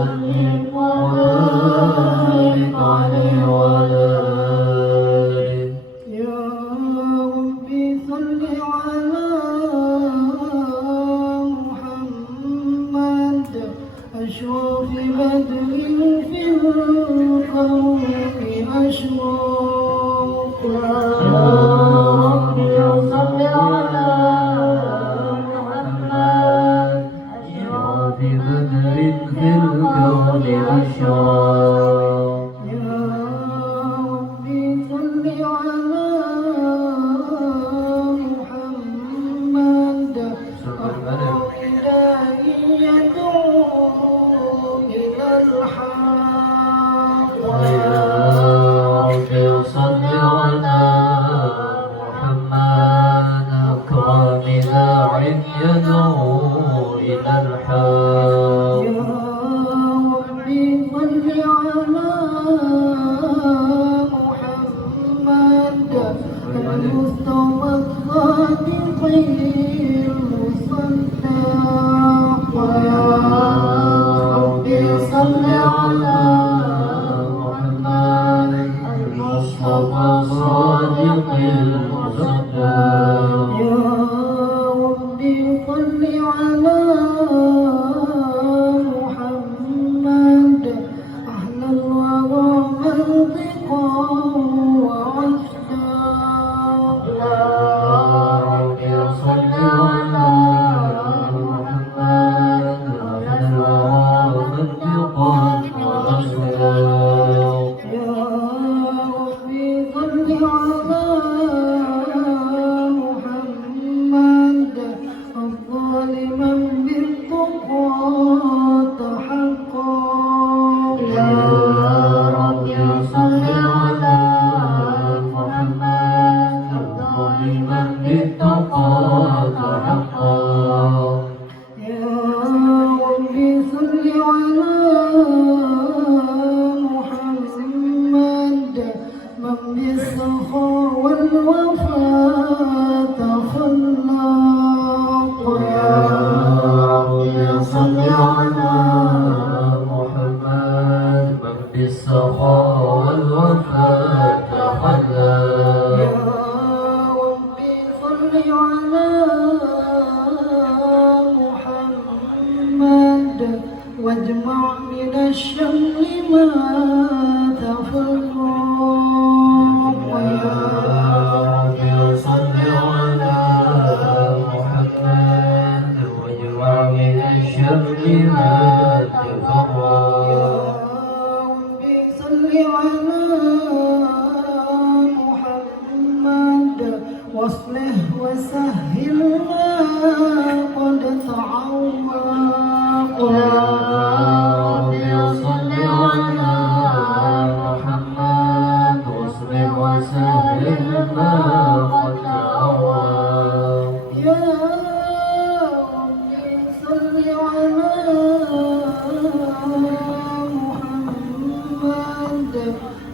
وسلم وبارك عليه وعلى آله. يا ربي صل على محمد أشرف بدر في الكون أشرق. يا ربي صل على محمد أشرف بدر في الكون أشرق. يا ربي صل على محمد الذي يدعو إلى الحق. يا ربي صل على محمد أكرم داع يدعو إلى الحق. يا ربي صل على محمد المصطفى الصادق المصدق. يا ربي صل على محمد المصطفى الصادق المصدق. يا ربي صل على محمد أحلى الورى منطقا وعشقا. يا ربي صل على محمد أهل الورى منطقا ورشدا. يا ربي صل على محمد الظالما بالتقى تحقق. يا ربي صل على محمد الظالما بالتقى تحقق. يا ربي صل على محمد من بالسخاء والوفاء تخلق. يا ربي صل على محمد من بالسخاء والوفاء تخلق. يا ربي صل على محمد واجمع من الشمل ما تفرق. يا ربي صل على محمد واجمع من الشمل ما تفرق. ربي صل على محمد واصلح وسهل ما قد تعوق. يا ربي صل على محمد واصبر وسهل ما قد تعوق. يا ربي صل على محمد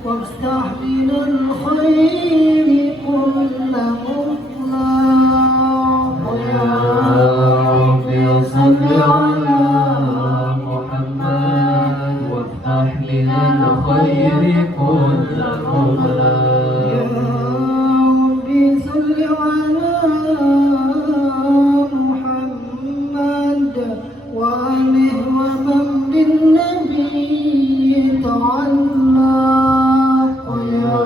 وافتح من الخير كل مطلق. يا ربي صل على محمد وافتح من الخير كل مغلق. يا ربي صل على محمد وآله ومن بالنبي تعلق. يا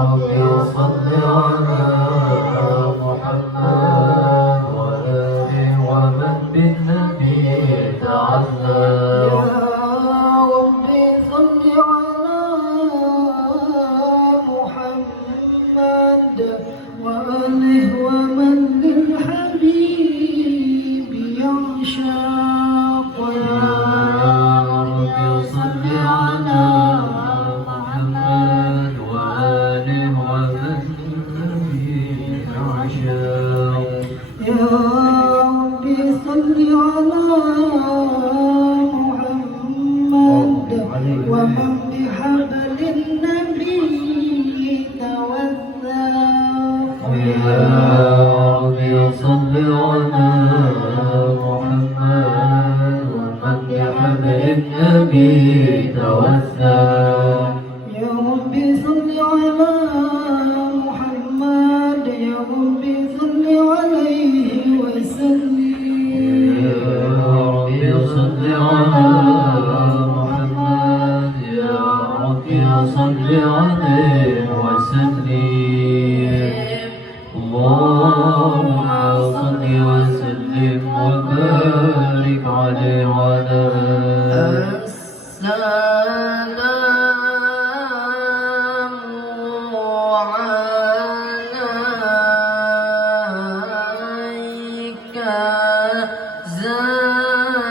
ربي صل على محمد وآله ومن بالنبي تعلق. يا ربي صل على بالنبي توسل يا رب صل على محمد يا رب صل عليه وسلم يا رب صل على محمد يا رب صل عليه وسلم اللهم صل وسلم وبارك عليه وعلى السلام عليك زين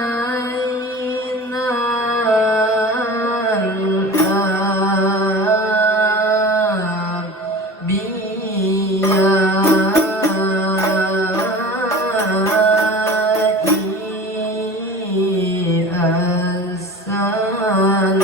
الأنبياء السلام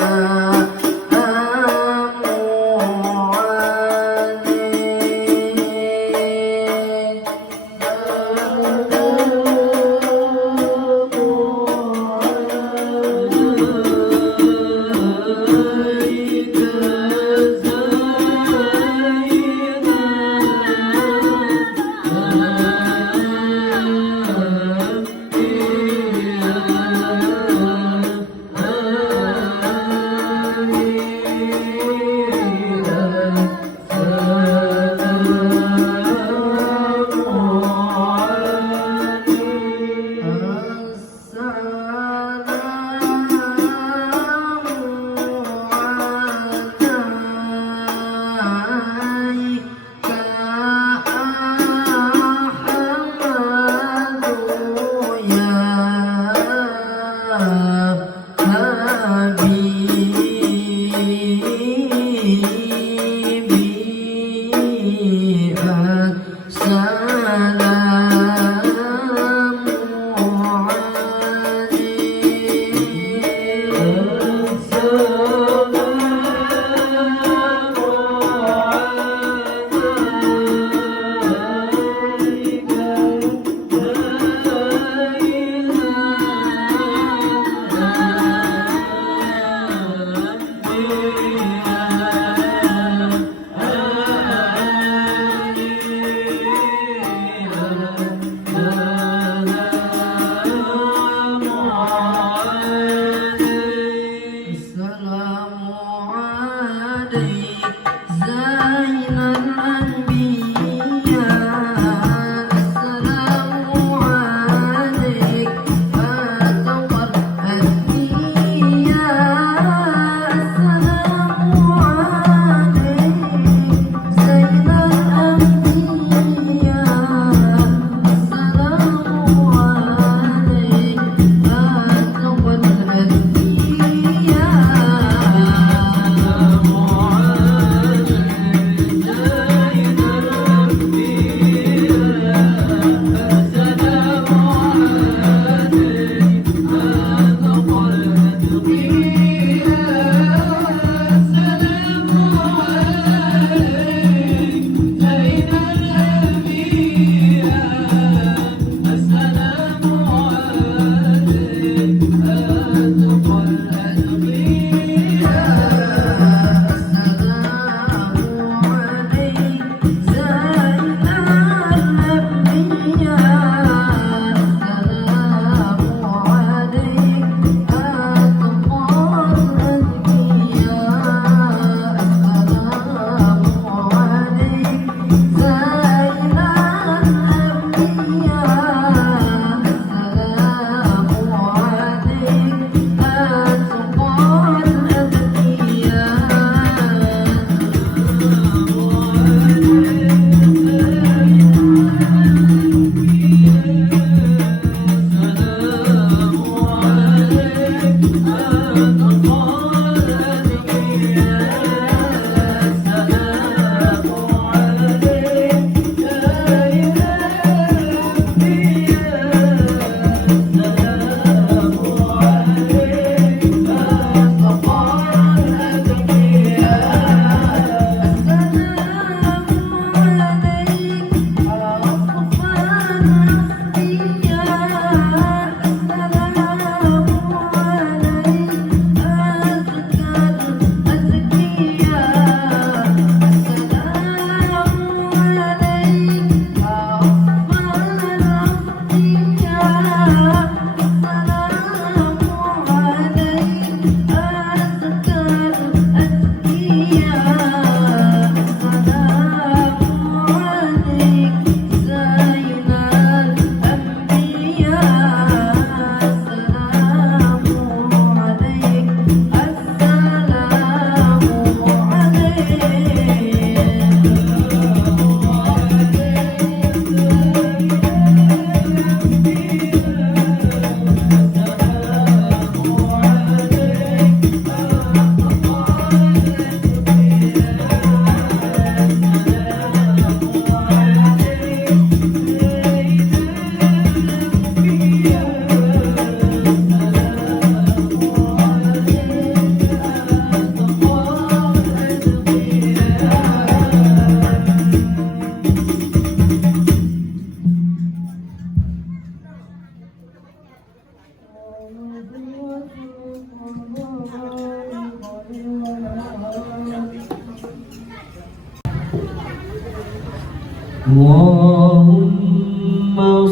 اللهم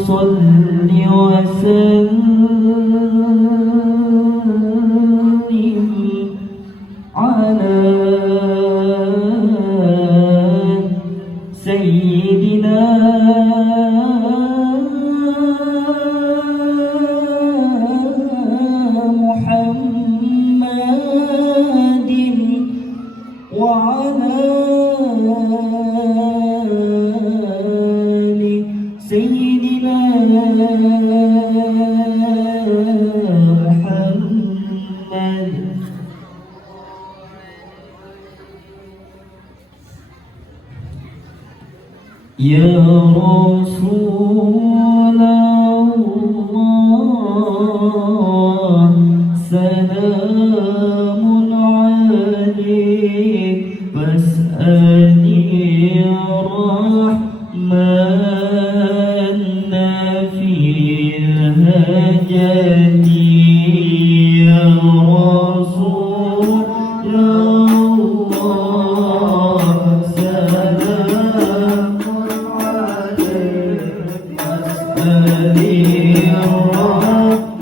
صل وسلم على سيدنا محمد وعلى آل سيدنا محمد. يا رسول الله سلام عليك فاسألي الرحمن في هجتي. يا رسول الله سلام عليك فاسألي الرحمن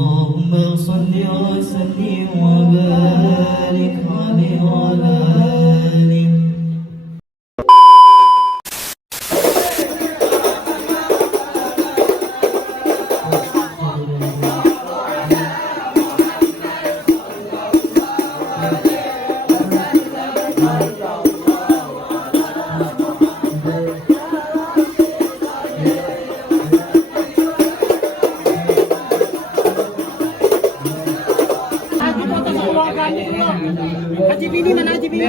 اللهم صل وسلم وبارك عليه وعلى آله. Haji Bini mana Haji Bini?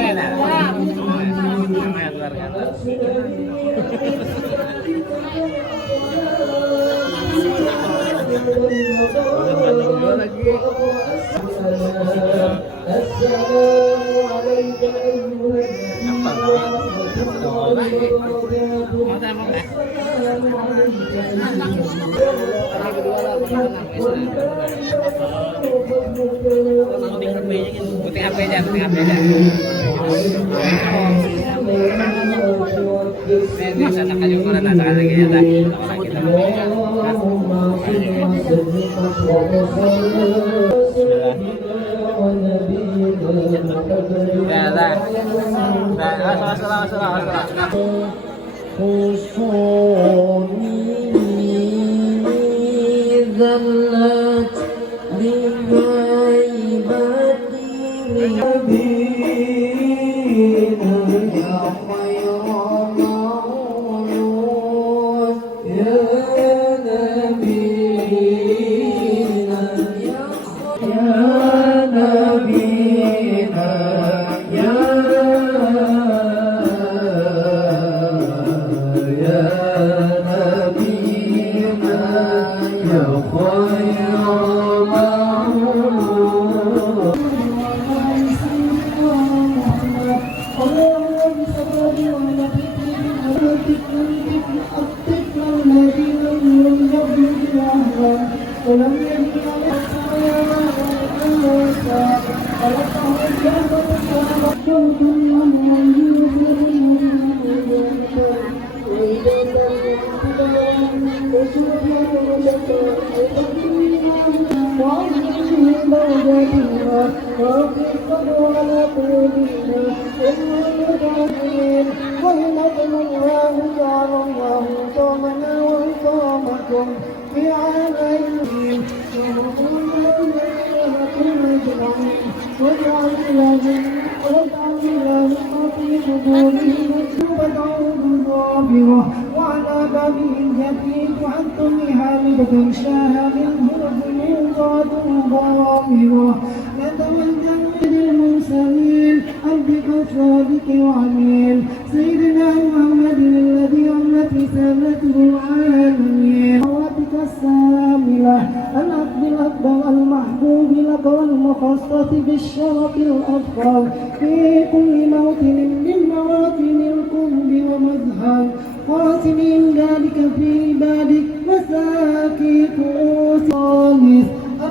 Putih HP aja. Di sana kayu mana nak lagi ya tak? Ya tak. ذلت لغيبتي لنبينا يا خير مولود يا نبينا يا نبينا يا نبينا يا خير ولم يجد في عالمين واجعل لهم في صدورهم فتعود ظاهرة وعلى بابهم يبيت عن طمها لتمشاها منه الجنود ظاهرة نتوجه للمرسلين أربك الصادق وعميل سيدنا محمد الذي عمت رسالته العالمين الساملة الأفضل الأكبر المحبوب لك والمخصص بالشرف الأفضل في كل موطن من مواطن القرب ومظهر قاسمين ذلك في عبادك مساكي كؤوس خالص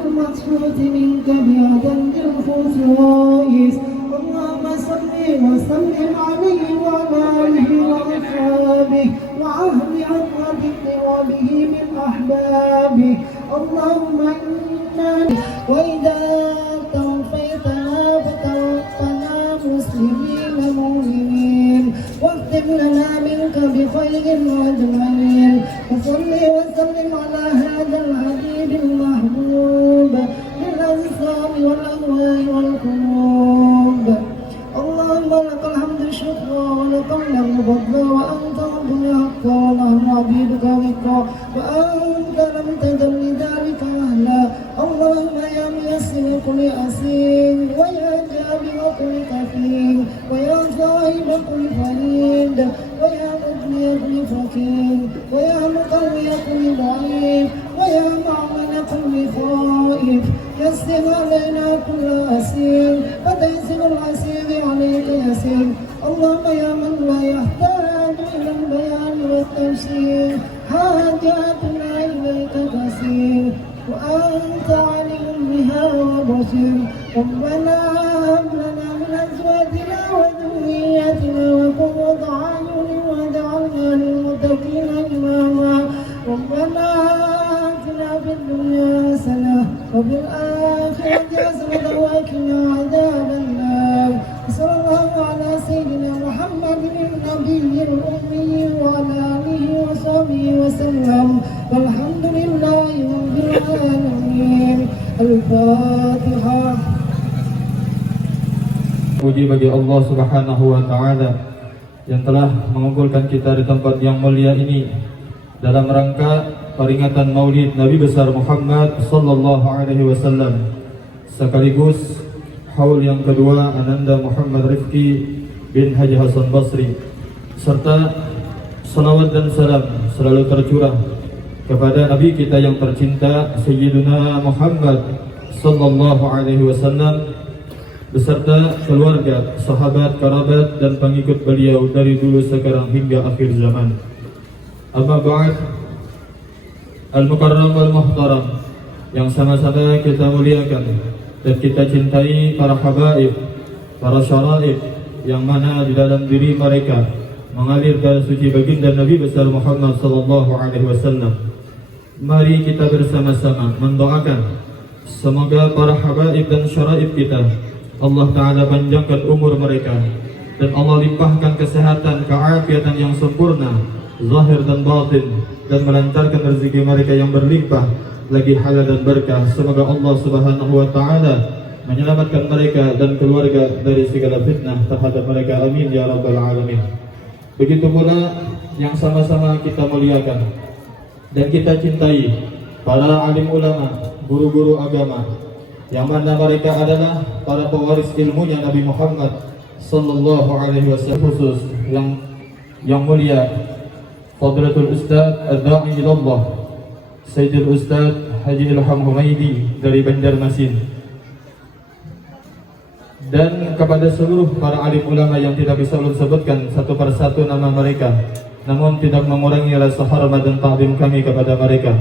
المقصود منك بهذا النفوس رئيس اللهم صل وسلم عليه وعلى آله وأصحابه وعهد عقبك وبه من أحبابه اللهم إنا وإذا توفيتنا فتوفنا مسلمين مؤمنين واختم لنا منك بخير أجمعين وصل وسلم على هذا الحبيب المحبوب بالأنصار والأموال والقلوب اللهم لك الحمد شكرا ولك الحمد فضلا وأنت ربنا حقا ونحن عبيدك رقا وأنت لم تدم لذلك أهلا اللهم يا ميسر كل أسير ويا جابر كل كفير ويا صاحب كل فريد ويا مغني كل فقير ويا مقوي كل ضعيف ويا معون كل خائف يسر علينا كل أسير فتيسر العسير عليك يسير اللهم يا من لا يحتاج إلى البيان والتفسير حاجاتنا إليك كثير وأنت عليم بها وبصير ربنا هب لنا من أزواجنا وذرياتنا وقرة أعين واجعلنا للمتقين إماما ربنا آتنا في الدنيا حسنة وفي الآخرة حسنة وقنا عذاب النار. صلى الله على سيدنا محمد النبي الأمي وعلى آله وصحبه وسلم والحمد لله رب العالمين. الفاتحة. Puji bagi Allah Subhanahu wa Ta'ala yang telah mengumpulkan kita di tempat yang mulia ini dalam rangka peringatan Maulid Nabi besar Muhammad sallallahu alaihi wasallam, sekaligus haul yang kedua Ananda Muhammad Rifki bin Haji Hasan Basri, serta salawat dan salam selalu tercurah kepada Nabi kita yang tercinta Sayyiduna Muhammad sallallahu alaihi wasallam beserta keluarga, sahabat, kerabat dan pengikut beliau dari dulu sekarang hingga akhir zaman. Amma ba'd, al-mukarram wal-muhtaram yang sama-sama kita muliakan dan kita cintai para habaib, para syaraib yang mana di dalam diri mereka mengalir darah suci baginda Nabi besar Muhammad sallallahu alaihi wasallam. Mari kita bersama-sama mendoakan semoga para habaib dan syaraib kita Allah Ta'ala panjangkan umur mereka dan Allah limpahkan kesehatan, keafiatan yang sempurna zahir dan batin, dan melancarkan rezeki mereka yang berlimpah lagi halal dan berkah. Semoga Allah Subhanahu wa Ta'ala menyelamatkan mereka dan keluarga dari segala fitnah terhadap mereka, amin ya rabbal alamin. Begitu pula yang sama-sama kita muliakan dan kita cintai para alim ulama, guru-guru agama yang mana mereka adalah para pewaris ilmunya Nabi Muhammad sallallahu alaihi wasallam, khusus yang mulia Fadilatul Ustaz Ad-Da'i ilallah Sayyidul Ustaz Haji Ilham Humaidi dari Banjarmasin, dan kepada seluruh para alim ulama yang tidak bisa ulun sebutkan satu persatu nama mereka, namun tidak mengurangi rasa hormat dan ta'zim kami kepada mereka.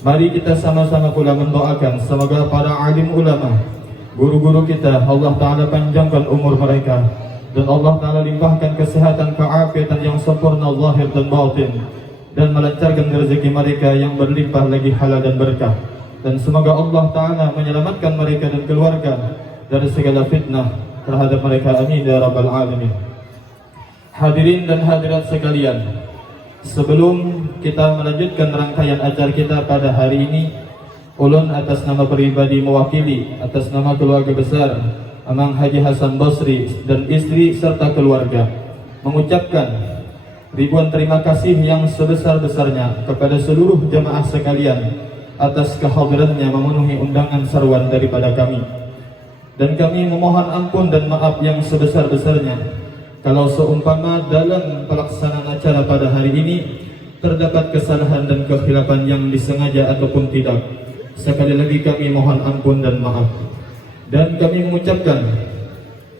Mari kita sama-sama pula mendoakan semoga para alim ulama, guru-guru kita, Allah Ta'ala panjangkan umur mereka dan Allah Ta'ala limpahkan kesehatan, keafiatan yang sempurna zahir dan batin, dan melancarkan rezeki mereka yang berlimpah lagi halal dan berkah, dan semoga Allah Ta'ala menyelamatkan mereka dan keluarga dari segala fitnah terhadap mereka, amin ya rabbal alamin. Hadirin dan hadirat sekalian, sebelum kita melanjutkan rangkaian acara kita pada hari ini, ulun atas nama pribadi mewakili atas nama keluarga besar Amang Haji Hasan Basri dan istri serta keluarga mengucapkan ribuan terima kasih yang sebesar-besarnya kepada seluruh jemaah sekalian atas kehadirannya memenuhi undangan seruan daripada kami, dan kami memohon ampun dan maaf yang sebesar-besarnya kalau seumpama dalam pelaksanaan acara pada hari ini terdapat kesalahan dan kekhilafan yang disengaja ataupun tidak. Sekali lagi kami mohon ampun dan maaf, dan kami mengucapkan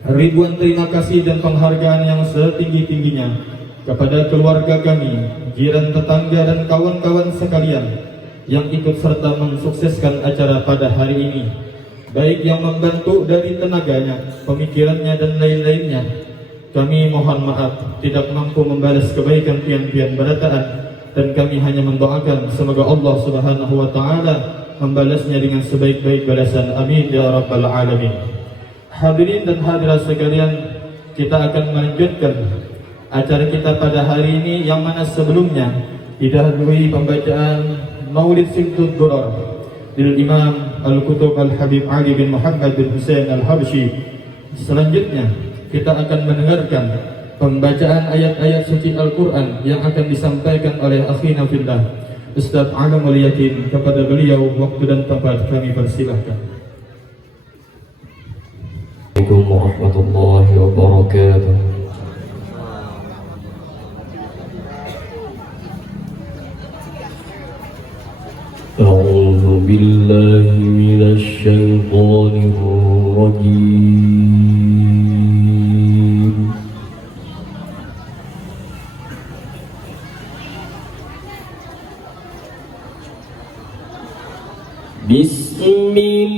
ribuan terima kasih dan penghargaan yang setinggi-tingginya kepada keluarga kami, jiran, tetangga dan kawan-kawan sekalian yang ikut serta mensukseskan acara pada hari ini, baik yang membantu dari tenaganya, pemikirannya dan lain-lainnya. Kami mohon maaf tidak mampu membalas kebaikan pian-pian berataan, dan kami hanya mendoakan semoga Allah Subhanahu wa Ta'ala membalasnya dengan sebaik-baik balasan, amin ya rabbal alamin. Hadirin dan hadirat sekalian, kita akan melanjutkan acara kita pada hari ini yang mana sebelumnya didahului pembacaan Maulid Simtud Durar dari Imam Al-Qutub Al-Habib Ali bin Muhammad bin Hussein Al-Habsyi. Selanjutnya kita akan mendengarkan pembacaan ayat-ayat suci Al-Quran yang akan disampaikan oleh akhina fillah Ustaz Alamul Yakin. Kepada beliau waktu dan tempat kami persilahkan. Assalamualaikum warahmatullahi wabarakatuh. A'udzu billahi minasy syaithanir rajim. Bismillahirrahmanirrahim.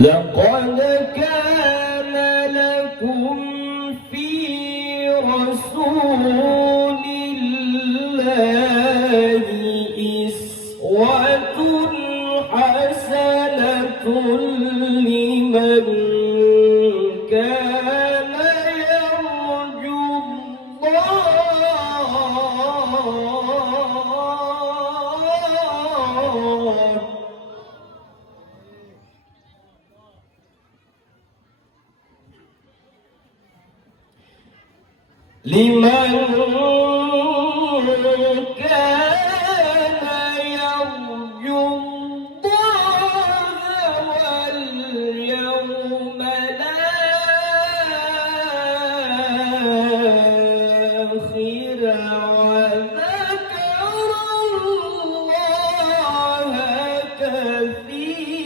لقد كان لكم في رسول الله أسوة حسنة لمن كان يرجو الله لمن كان يرجو الله واليوم الآخر وذكر الله كثيرا.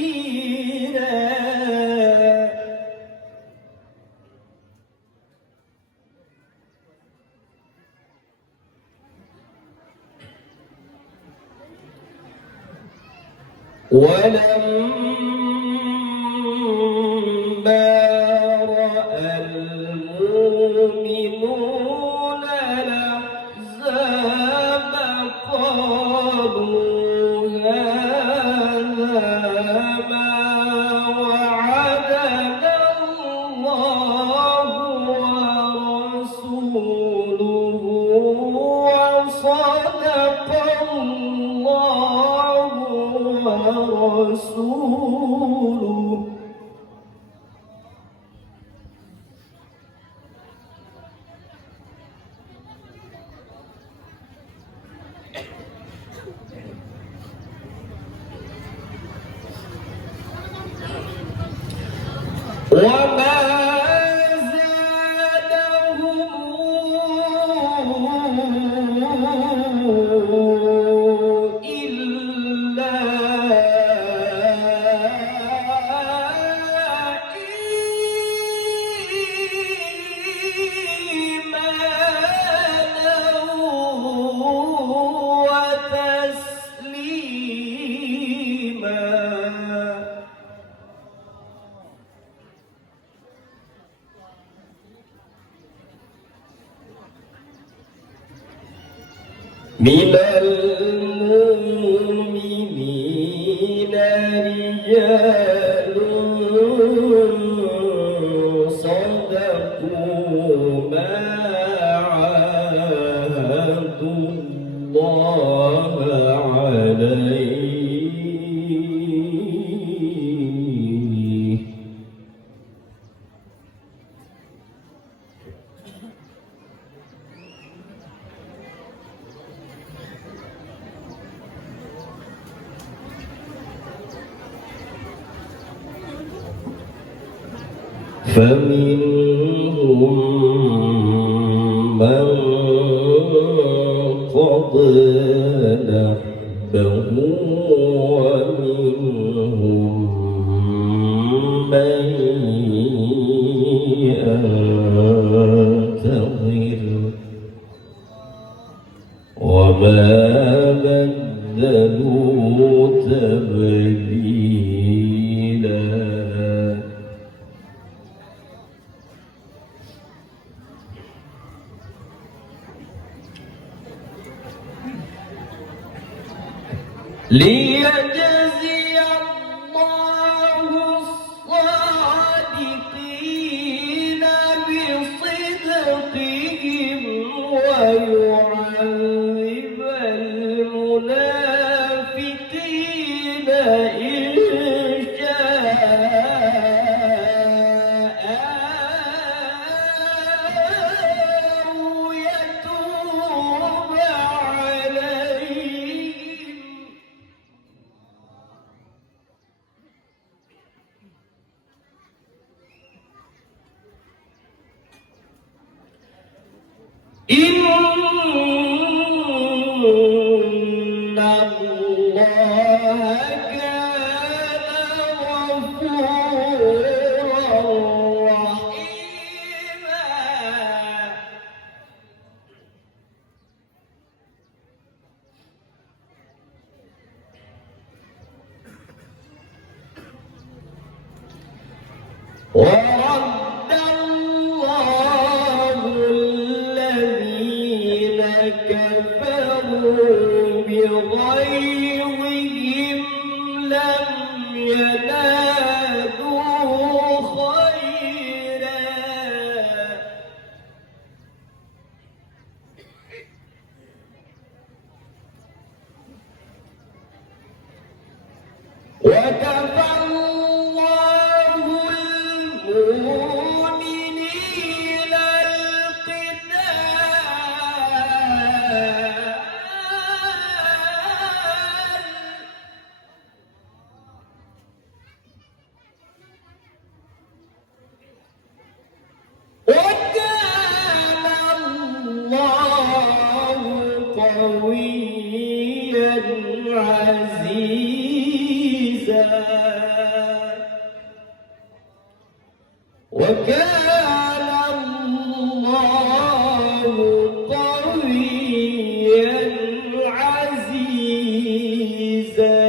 ولما رأى المؤمنون الأحزاب قالوا هذا ما وعدنا الله ورسوله وصدق الله ورسوله. وما زادهم إلا إيمانا وتسليما. من المؤمنين رجال صدقوا ما عاهدوا الله عليه فمنهم من قضى نحبه ومنهم من ينتظر وما بدلوا تبديلا. ليجزي الله الصادقين بصدقهم ويعذب المنافقين إن شاء أو يتوب عليهم. ورد الله الذين كفروا بغيظهم لم ينالوا خيرا وكفى الله المؤمنين القتال وكان الله قويا عزيزا وكان الله قويا عزيزا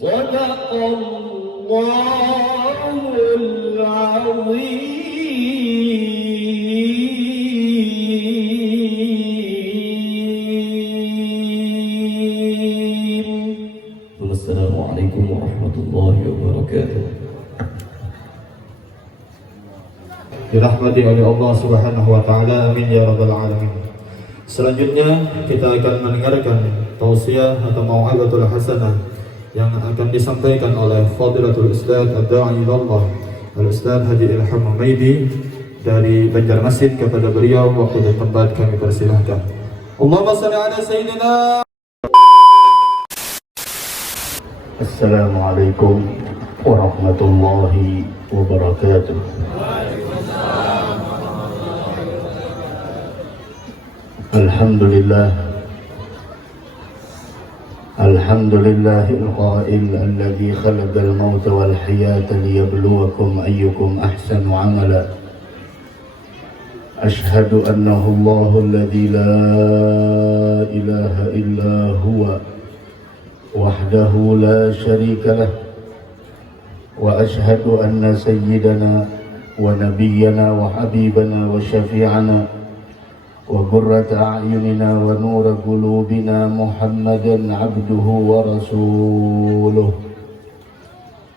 صدق الله العظيم. والسلام عليكم ورحمة الله وبركاته. Dirahmati oleh Allah Subhanahu wa taala, amin ya rabbal alamin. Selanjutnya kita akan mendengarkan tausiah atau mau'izatul hasanah yang akan disampaikan oleh Fadilatul Ustaz Ad-Da'i ilallah Al-Ustaz Haji Ilham Humaidi dari Banjarmasin. Kepada beliau waktu dan tempat kami persilahkan. Allahumma shalli ala sayyidina. Assalamualaikum warahmatullahi wabarakatuh. Alhamdulillah Alhamdulillahil qail alladzi khalaqal mauta wal hayata liyabluwakum ayyukum ahsanu amala. Ashhadu annahu Allahul ladzi la ilaha illa huwa wahdahu la syarika lah wa ashhadu anna sayyidana wa nabiyyana wa habibana wa syafi'ana wa qurrata a'yunina wa nura qulubina Muhammadan abduhu wa rasuluh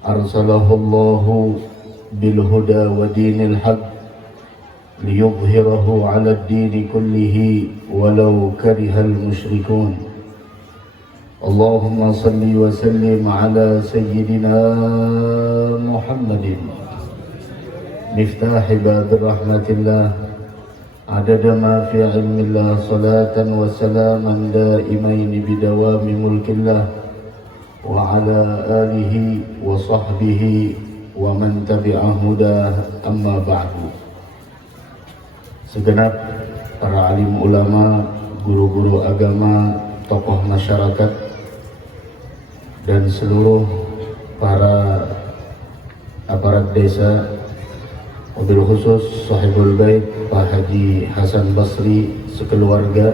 arsalahu Allahu bil huda wa dinil haq liyudhhirahu 'ala ad-din kullihi walau karihal musyrikun. Allahumma salli wa sallim ala sayyidina Muhammadin miftahi babir rahmatillah adada ma fi ilmillah salatan wa salaman daimain bidawami mulkillah wa ala alihi wa sahbihi wa man tabi'ahu hudah amma ba'du. Segenap para alim ulama, guru-guru agama, tokoh masyarakat dan seluruh para aparat desa, wabil khusus sahibul bait Pak Haji Hasan Basri sekeluarga,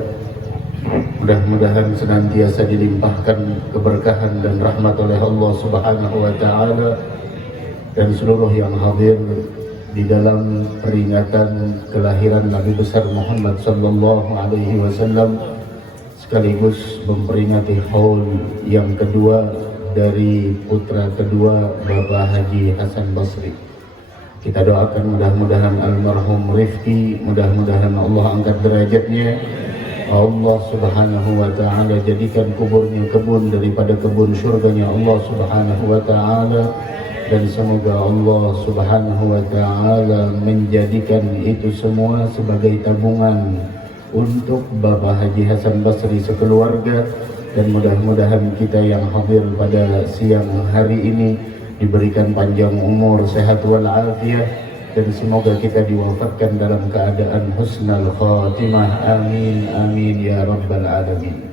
mudah-mudahan senantiasa dilimpahkan keberkahan dan rahmat oleh Allah Subhanahu wa taala dan seluruh yang hadir di dalam peringatan kelahiran Nabi besar Muhammad sallallahu alaihi wasallam, sekaligus memperingati haul yang kedua dari putra kedua Bapak Haji Hasan Basri. Kita doakan mudah-mudahan almarhum Rifki, mudah-mudahan Allah angkat derajatnya, Allah Subhanahu wa taala jadikan kuburnya kebun daripada kebun surganya Allah Subhanahu wa taala, dan semoga Allah Subhanahu wa taala menjadikan itu semua sebagai tabungan untuk Bapak Haji Hasan Basri sekeluarga. Dan mudah-mudahan kita yang hadir pada siang hari ini diberikan panjang umur, sehat walafiat, dan semoga kita diwafatkan dalam keadaan husnul khatimah. Amin amin ya rabbal alamin.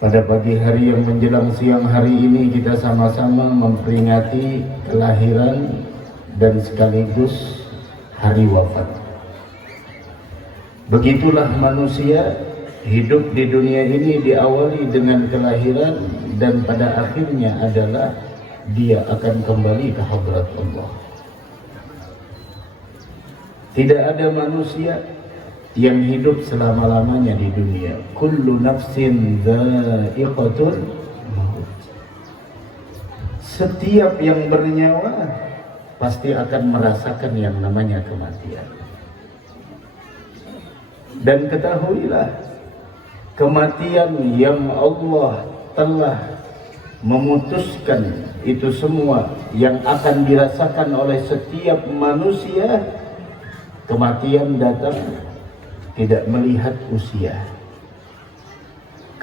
Pada pagi hari yang menjelang siang hari ini kita sama-sama memperingati kelahiran dan sekaligus hari wafat. Begitulah manusia hidup di dunia ini, diawali dengan kelahiran dan pada akhirnya adalah dia akan kembali ke hadrat Allah. Tidak ada manusia yang hidup selama-lamanya di dunia. Kullu nafsin dha'iqatul maut. Setiap yang bernyawa pasti akan merasakan yang namanya kematian. Dan ketahuilah, kematian yang Allah telah memutuskan itu semua yang akan dirasakan oleh setiap manusia. Kematian datang tidak melihat usia.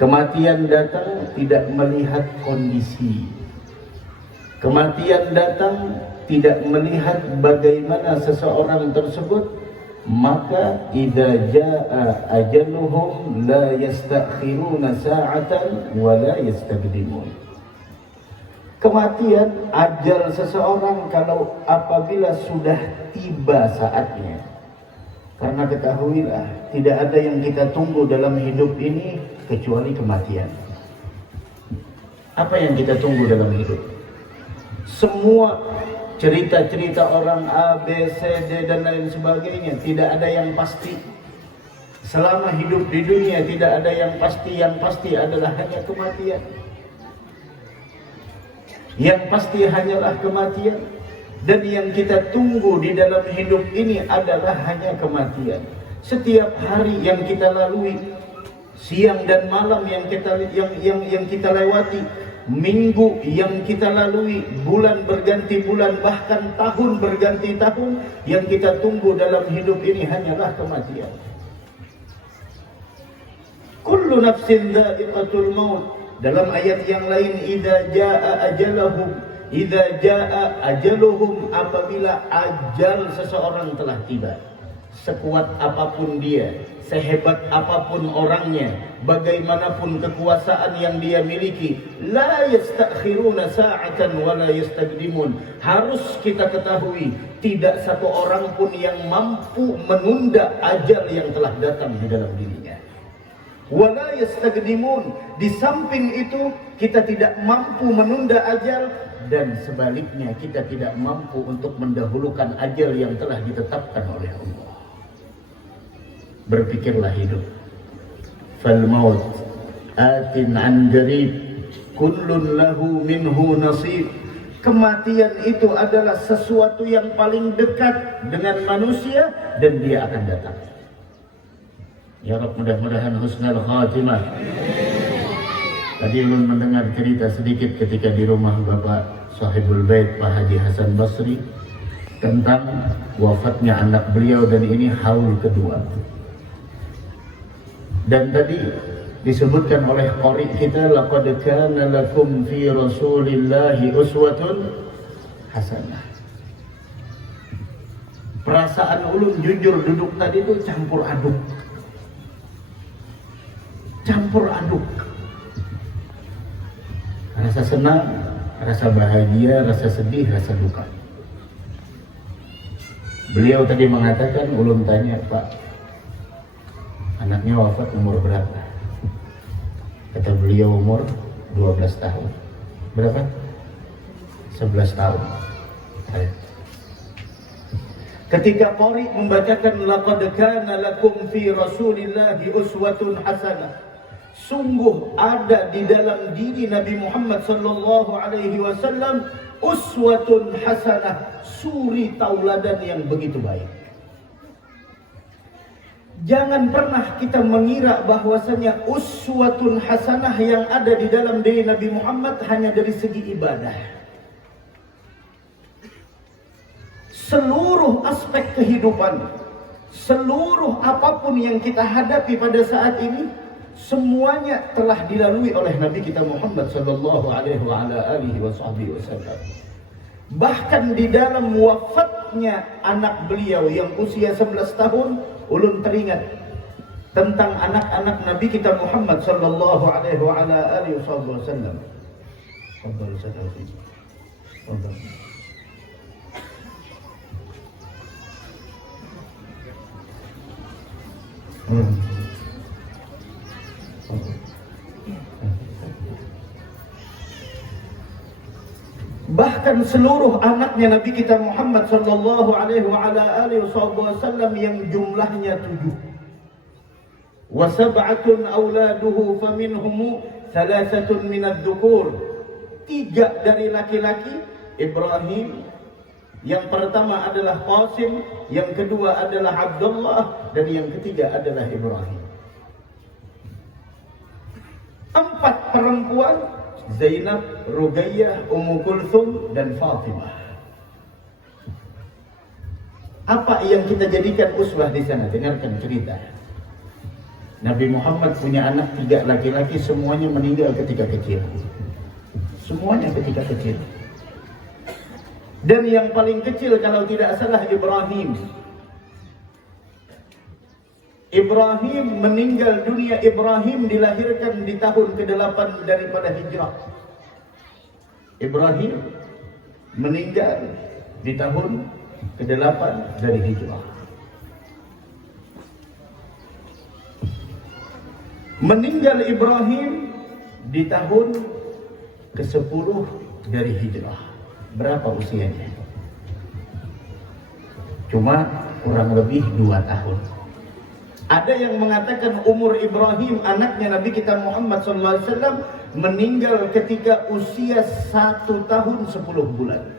Kematian datang tidak melihat kondisi. Kematian datang tidak melihat bagaimana seseorang tersebut. Maka idza jaa ajaluhum la yastakhiruna sa'atan wa la yastaqdimun. Kematian, ajal seseorang kalau apabila sudah tiba saatnya. Karena ketahuilah, tidak ada yang kita tunggu dalam hidup ini kecuali kematian. Apa yang kita tunggu dalam hidup? Semua cerita-cerita orang A, B, C, D dan lain sebagainya, tidak ada yang pasti. Selama hidup di dunia tidak ada yang pasti. Yang pasti adalah hanya kematian. Yang pasti hanyalah kematian. Dan yang kita tunggu di dalam hidup ini adalah hanya kematian. Setiap hari yang kita lalui, siang dan malam yang kita lewati, minggu yang kita lalui, bulan berganti bulan, bahkan tahun berganti tahun, yang kita tunggu dalam hidup ini hanyalah kematian. Kullu nafsin dha'iqatul maut. Dalam ayat yang lain, idza jaa ajaluhum, idza jaa ajaluhum, apabila ajal seseorang telah tiba. Sekuat apapun dia, sehebat apapun orangnya, bagaimanapun kekuasaan yang dia miliki, la yastakhiruna sa'atan wa la yastaqdimun. Harus kita ketahui, tidak satu orang pun yang mampu menunda ajal yang telah datang di dalam dirinya. Wa la yastaqdimun. Di samping itu, kita tidak mampu menunda ajal, dan sebaliknya kita tidak mampu untuk mendahulukan ajal yang telah ditetapkan oleh Allah. Berpikirlah hidup. Fal maut atin an jarib, kullun lahu minhu nasib. Kematian itu adalah sesuatu yang paling dekat dengan manusia dan dia akan datang. Ya Rabb, mudah-mudahan husnul khatimah. Tadi ulun mendengar cerita sedikit ketika di rumah Bapak Sahibul Bait Pak Haji Hasan Basri tentang wafatnya anak beliau, dan ini haul kedua. Dan tadi disebutkan oleh qari kita, laqad kana lakum fi rasulillahi uswatun hasanah. Perasaan ulun jujur duduk tadi itu campur aduk. Campur aduk. Rasa senang, rasa bahagia, rasa sedih, rasa duka. Beliau tadi mengatakan, ulun tanya, Pak, anaknya wafat umur berapa? Kata beliau umur 12 tahun. Berapa? 11 tahun. Ketika qari membacakan laqad kana lakum fi rasulillahi uswatun hasanah, sungguh ada di dalam diri Nabi Muhammad sallallahu alaihi wasallam uswatun hasanah, suri tauladan yang begitu baik. Jangan pernah kita mengira bahwasanya uswatun hasanah yang ada di dalam diri Nabi Muhammad hanya dari segi ibadah. Seluruh aspek kehidupan, seluruh apapun yang kita hadapi pada saat ini, semuanya telah dilalui oleh Nabi kita Muhammad sallallahu alaihi wasallam. Bahkan di dalam wafatnya anak beliau yang usia 11 tahun, ulun teringat tentang anak-anak Nabi kita Muhammad sallallahu alaihi wasallam. bahkan seluruh anaknya Nabi kita Muhammad sallallahu alaihi wasallam yang jumlahnya 7. Wa sab'atun auladuhu faminhum thalathatun minadh dhukur. 3 dari laki-laki Ibrahim. Yang pertama adalah Qasim, yang kedua adalah Abdullah, dan yang ketiga adalah Ibrahim. 4 perempuan, Zainab, Ruqayyah, Ummu Kulthum, dan Fatimah. Apa yang kita jadikan uswah di sana? Dengarkan cerita. Nabi Muhammad punya anak 3 laki-laki, semuanya meninggal ketika kecil. Semuanya ketika kecil. Dan yang paling kecil kalau tidak salah Ibrahim. Ibrahim meninggal dunia. Ibrahim dilahirkan di tahun ke-8 daripada hijrah. Ibrahim meninggal di tahun ke-8 dari hijrah. Meninggal Ibrahim di tahun ke-10 dari hijrah. Berapa usianya? Cuma kurang lebih 2 tahun. Ada yang mengatakan umur Ibrahim anaknya Nabi kita Muhammad SAW meninggal ketika usia 1 tahun 10 bulan.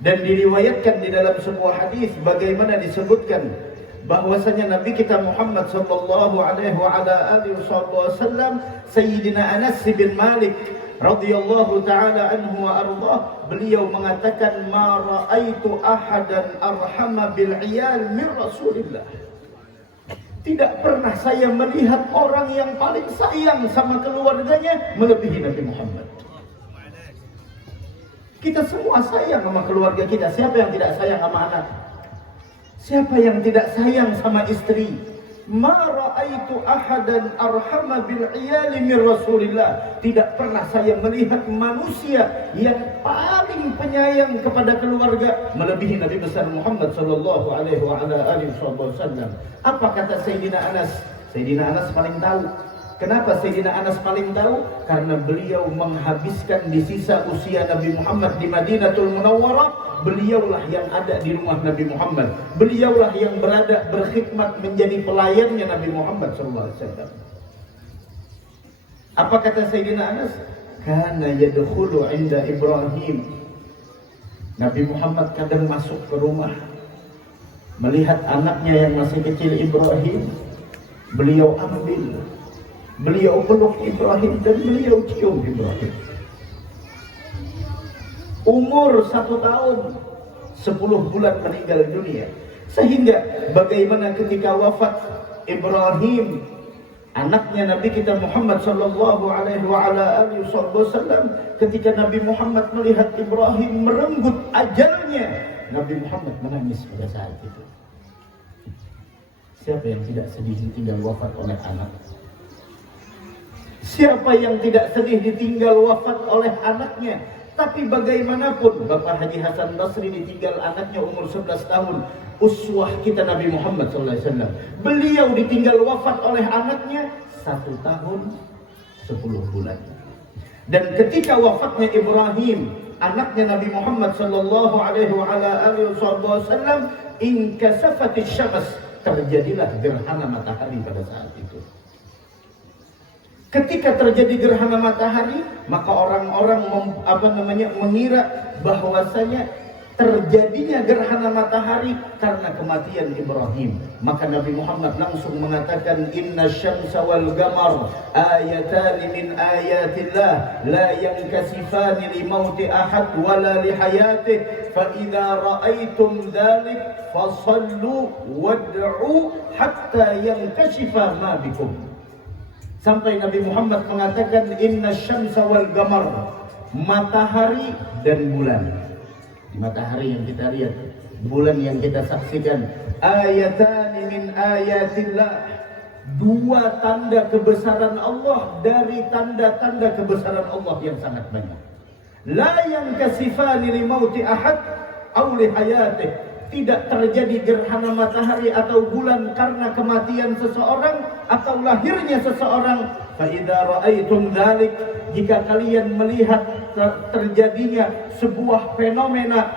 Dan diriwayatkan di dalam sebuah hadis bagaimana disebutkan bahwasanya Nabi kita Muhammad sallallahu alaihi wasallam Sayyidina Anas bin Malik radhiyallahu taala anhu wa ardhah, beliau mengatakan ma raaitu ahadan arhama bil iyal min Rasulillah. Tidak pernah saya melihat orang yang paling sayang sama keluarganya melebihi Nabi Muhammad. Kita semua sayang sama keluarga kita. Siapa yang tidak sayang sama anak? Siapa yang tidak sayang sama istri? Ma ra'aitu ahadan arhama bil iyali min Rasulillah. Tidak pernah saya melihat manusia yang paling penyayang kepada keluarga melebihi Nabi besar Muhammad sallallahu alaihi wasallam. Apa kata Sayyidina Anas? Sayyidina Anas paling tahu. Kenapa Sayyidina Anas paling tahu? Karena beliau menghabiskan di sisa usia Nabi Muhammad di Madinatul Munawwarah. Beliaulah yang ada di rumah Nabi Muhammad. Beliaulah yang berada berkhidmat menjadi pelayannya Nabi Muhammad SAW. Apa kata Sayyidina Anas? Kana yadkhulu inda Ibrahim. Nabi Muhammad kadang masuk ke rumah, melihat anaknya yang masih kecil Ibrahim. Beliau ambil, beliau peluk Ibrahim dan beliau cium Ibrahim. Umur 1 tahun 10 bulan meninggal dunia. Sehingga bagaimana ketika wafat Ibrahim anaknya Nabi kita Muhammad sallallahu alaihi wasallam, ketika Nabi Muhammad melihat Ibrahim merenggut ajalnya, Nabi Muhammad menangis pada saat itu. Siapa yang tidak sedih ditinggal wafat oleh anak? Siapa yang tidak sedih ditinggal wafat oleh anaknya? Tapi bagaimanapun Bapak Haji Hasan Basri ditinggal anaknya umur 11 tahun. Uswah kita Nabi Muhammad SAW. Beliau ditinggal wafat oleh anaknya 1 tahun 10 bulan. Dan ketika wafatnya Ibrahim, anaknya Nabi Muhammad SAW, inkasafatish syams, terjadilah gerhana matahari pada saat itu. Ketika terjadi gerhana matahari, maka orang-orang mengira bahwasanya terjadinya gerhana matahari karena kematian Ibrahim. Maka Nabi Muhammad langsung mengatakan, Inna syamsa wal qamar ayatan min ayatillah la yankasifani li mauti ahad wala li hayatih fa idza ra'aitum dzalik fasallu wad'u hatta yankashifa ma bikum. Sampai Nabi Muhammad mengatakan inna syamsa wal qamar, matahari dan bulan. Matahari yang kita lihat, bulan yang kita saksikan, ayatan min ayatillah, 2 tanda kebesaran Allah dari tanda-tanda kebesaran Allah yang sangat banyak. La yankasifani li mauti ahad aw li hayatih. Tidak terjadi gerhana matahari atau bulan karena kematian seseorang atau lahirnya seseorang. Fa idza ra'aitum dzalik, jika kalian melihat terjadinya sebuah fenomena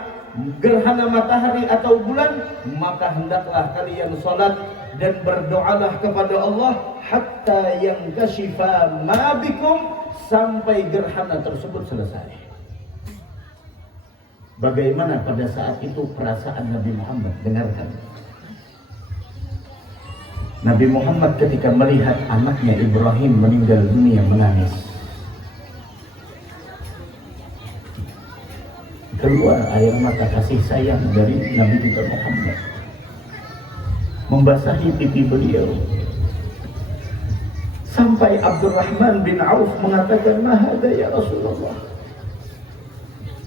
gerhana matahari atau bulan, maka hendaklah kalian salat dan berdoalah kepada Allah hatta yang kashifa ma bikum, sampai gerhana tersebut selesai. Bagaimana pada saat itu perasaan Nabi Muhammad? Dengarkan. Nabi Muhammad ketika melihat anaknya Ibrahim meninggal dunia menangis. Keluar air mata kasih sayang dari Nabi kita Muhammad, membasahi pipi beliau. Sampai Abdurrahman bin Auf mengatakan, "Mahada ya Rasulullah."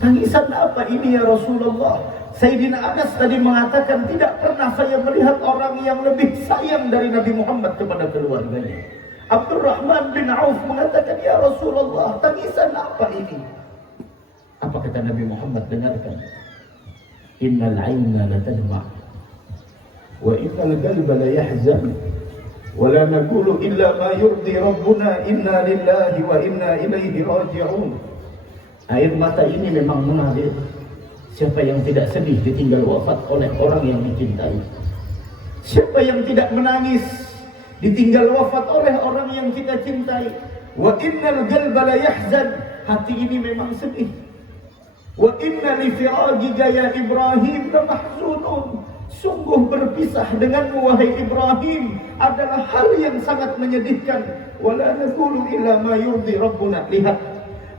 Tangisan apa ini ya Rasulullah? Sayyidina Anas tadi mengatakan, tidak pernah saya melihat orang yang lebih sayang dari Nabi Muhammad kepada keluarganya. Abdurrahman bin Auf mengatakan, "Ya Rasulullah, tangisan apa ini?" Apa kata Nabi Muhammad? Dengarkan. Innal ayna la tadma' wa innal qalba la yahzan wa la naqulu illa ma yurdi rabbuna inna lillahi wa inna ilaihi raji'un. Air mata ini memang mengalir. Siapa yang tidak sedih ditinggal wafat oleh orang yang dicintai? Siapa yang tidak menangis ditinggal wafat oleh orang yang kita cintai? Wa innal qalba la yahzan. Hati ini memang sedih. Wa inna li firajika ya Ibrahim lamahzunun. Sungguh berpisah denganmu wahai Ibrahim adalah hal yang sangat menyedihkan. Wala naqulu illa ma yurdi rabbuna. Lihat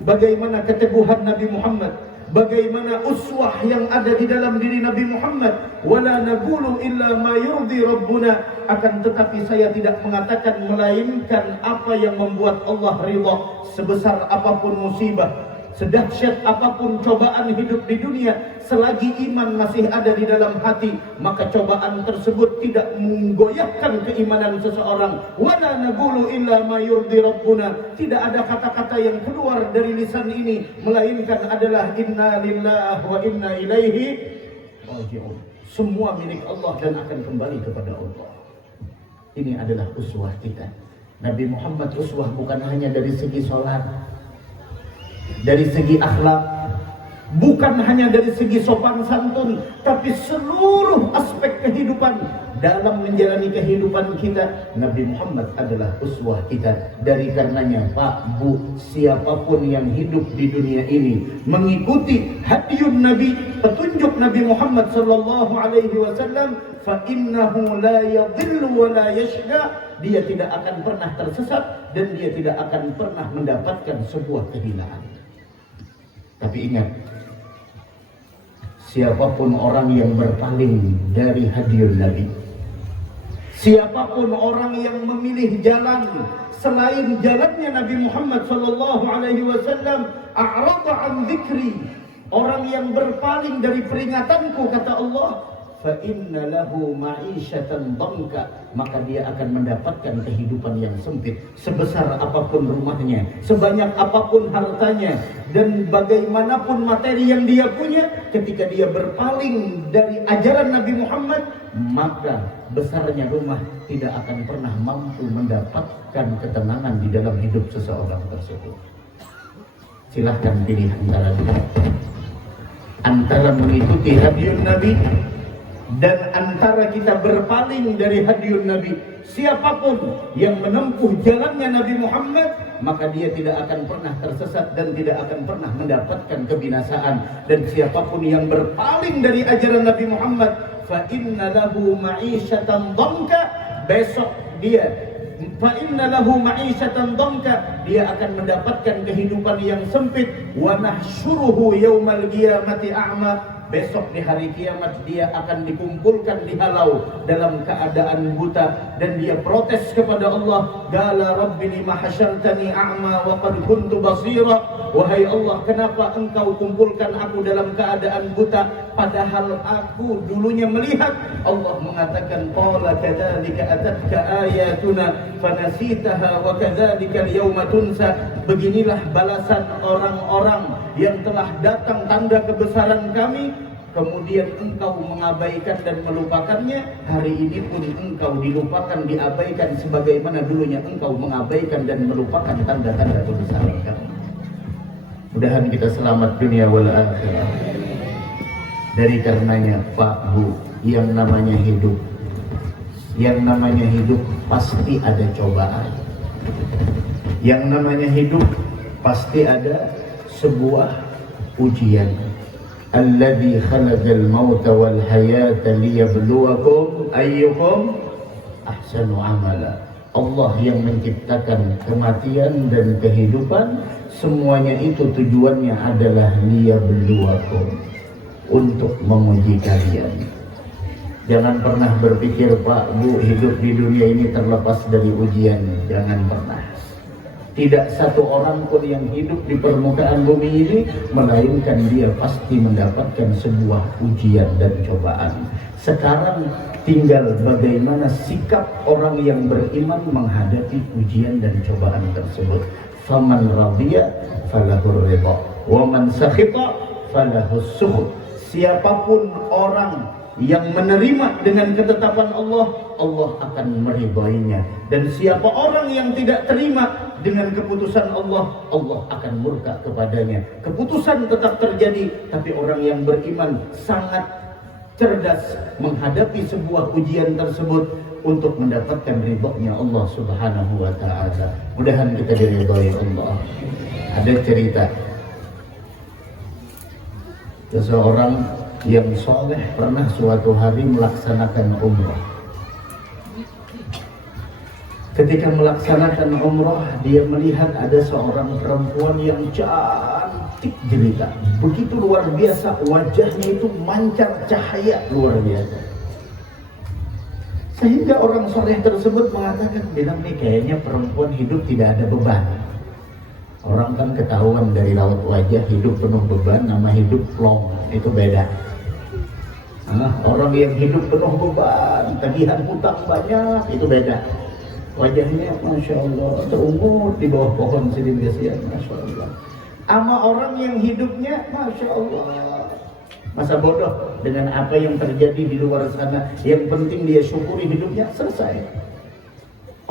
bagaimana keteguhan Nabi Muhammad, bagaimana uswah yang ada di dalam diri Nabi Muhammad. Wala naqulu illa ma yurdi rabbuna. Akan tetapi saya tidak mengatakan melainkan apa yang membuat Allah ridha. Sebesar apapun musibah, sedahsyat apapun cobaan hidup di dunia, selagi iman masih ada di dalam hati, maka cobaan tersebut tidak menggoyahkan keimanan seseorang. Wala naqulu illa ma yurdi rabbuna. Tidak ada kata-kata yang keluar dari lisan ini melainkan adalah inna lillahi wa inna ilaihi raji'un. Semua milik Allah dan akan kembali kepada Allah. Ini adalah uswah kita. Nabi Muhammad uswah bukan hanya dari segi sholat, dari segi akhlak, bukan hanya dari segi sopan santun, tapi seluruh aspek kehidupan. Dalam menjalani kehidupan kita, Nabi Muhammad adalah uswah kita. Dari karenanya Pak, Bu, siapapun yang hidup di dunia ini mengikuti hadiyun Nabi, petunjuk Nabi Muhammad sallallahu alaihi wasallam, fa innahu la yadhillu wa la yashqa. Dia tidak akan pernah tersesat dan dia tidak akan pernah mendapatkan sebuah kehinaan. Tapi ingat, siapapun orang yang berpaling dari hadiyun Nabi, siapapun orang yang memilih jalan selain jalannya Nabi Muhammad sallallahu alaihi wasallam, a'rada an dzikri, orang yang berpaling dari peringatanku, kata Allah, fa inna lahu ma'isyatan dhanka, maka dia akan mendapatkan kehidupan yang sempit. Sebesar apapun rumahnya, sebanyak apapun hartanya, dan bagaimanapun materi yang dia punya, ketika dia berpaling dari ajaran Nabi Muhammad, maka besarnya rumah tidak akan pernah mampu mendapatkan ketenangan di dalam hidup seseorang tersebut. Silahkan pilih antara mengikuti hadiyun Nabi dan antara kita berpaling dari hadiyun Nabi. Siapapun yang menempuh jalannya Nabi Muhammad, maka dia tidak akan pernah tersesat dan tidak akan pernah mendapatkan kebinasaan. Dan siapapun yang berpaling dari ajaran Nabi Muhammad, fa inna lahu ma'isyatan dhanka, besok dia fa inna lahu ma'isyatan dhanka, dia akan mendapatkan kehidupan yang sempit. Wa nahsyuruhu yaumal qiyamati a'ma, besok di hari kiamat dia akan dikumpulkan di halau dalam keadaan buta, dan dia protes kepada Allah, qala rabbi lima hasyartani a'ma wa qad kuntu basira, wahai Allah, kenapa engkau kumpulkan aku dalam keadaan buta padahal aku dulunya melihat? Allah mengatakan, qala kadzalika atatka ayatuna fanasitaha wa kadzalika al-yawma tunsa. Beginilah balasan orang-orang yang telah datang tanda kebesaran kami, kemudian engkau mengabaikan dan melupakannya. Hari ini pun engkau dilupakan, diabaikan sebagaimana dulunya engkau mengabaikan dan melupakan tanda-tanda kebesaran kami. Mudahan kita selamat dunia wal akhirah. Dari karenanya Pak Bu, yang namanya hidup pasti ada cobaan. Yang namanya hidup pasti ada sebuah ujian. Alladzi khalaqal mauta wal hayata liyabluwakum ayyukum ahsanu amala. Allah yang menciptakan kematian dan kehidupan, semuanya itu tujuannya adalah liyabluwakum, untuk menguji kalian. Jangan pernah berpikir Pak Bu hidup di dunia ini terlepas dari ujian. Jangan pernah. Tidak satu orang pun yang hidup di permukaan bumi ini melainkan dia pasti mendapatkan sebuah ujian dan cobaan. Sekarang tinggal bagaimana sikap orang yang beriman menghadapi ujian dan cobaan tersebut. Faman radiya falahur ridha wa man sakhita falahus sukhut. Siapapun orang yang menerima dengan ketetapan Allah, Allah akan meridainya. Dan siapa orang yang tidak terima dengan keputusan Allah, Allah akan murka kepadanya. Keputusan tetap terjadi, tapi orang yang beriman sangat cerdas menghadapi sebuah ujian tersebut untuk mendapatkan ridhonya Allah Subhanahu wa ta'ala. Mudahan kita diridhai Allah. Ada cerita seseorang yang soleh pernah suatu hari melaksanakan umrah. Ketika melaksanakan umrah, dia melihat ada seorang perempuan yang cantik jelita. Begitu luar biasa, wajahnya itu mancar cahaya luar biasa. Sehingga orang soleh tersebut mengatakan, bilang nih kayaknya perempuan hidup tidak ada beban. Orang kan ketahuan dari raut wajah hidup penuh beban, nama hidup plong, itu beda. Orang yang hidup penuh beban, tagihan hutang banyak, itu beda. Wajahnya Masya Allah terumur di bawah pohon silin kasihan, Masya Allah. Ama orang yang hidupnya Masya Allah masa bodoh dengan apa yang terjadi di luar sana. Yang penting dia syukuri hidupnya, selesai.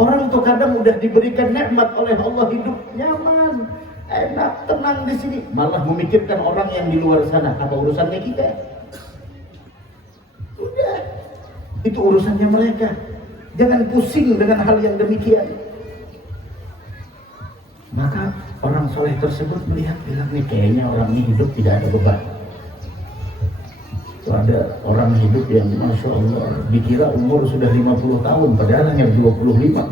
Orang tuh kadang udah diberikan nikmat oleh Allah, hidup nyaman, enak, tenang di sini, malah memikirkan orang yang di luar sana. Apa urusannya kita? Udah, itu urusannya mereka. Jangan pusing dengan hal yang demikian. Maka orang soleh tersebut melihat, bilang nih kayaknya orang ini hidup tidak ada beban. Itu ada orang hidup yang Masya Allah dikira umur sudah 50 tahun padahal hanya 25.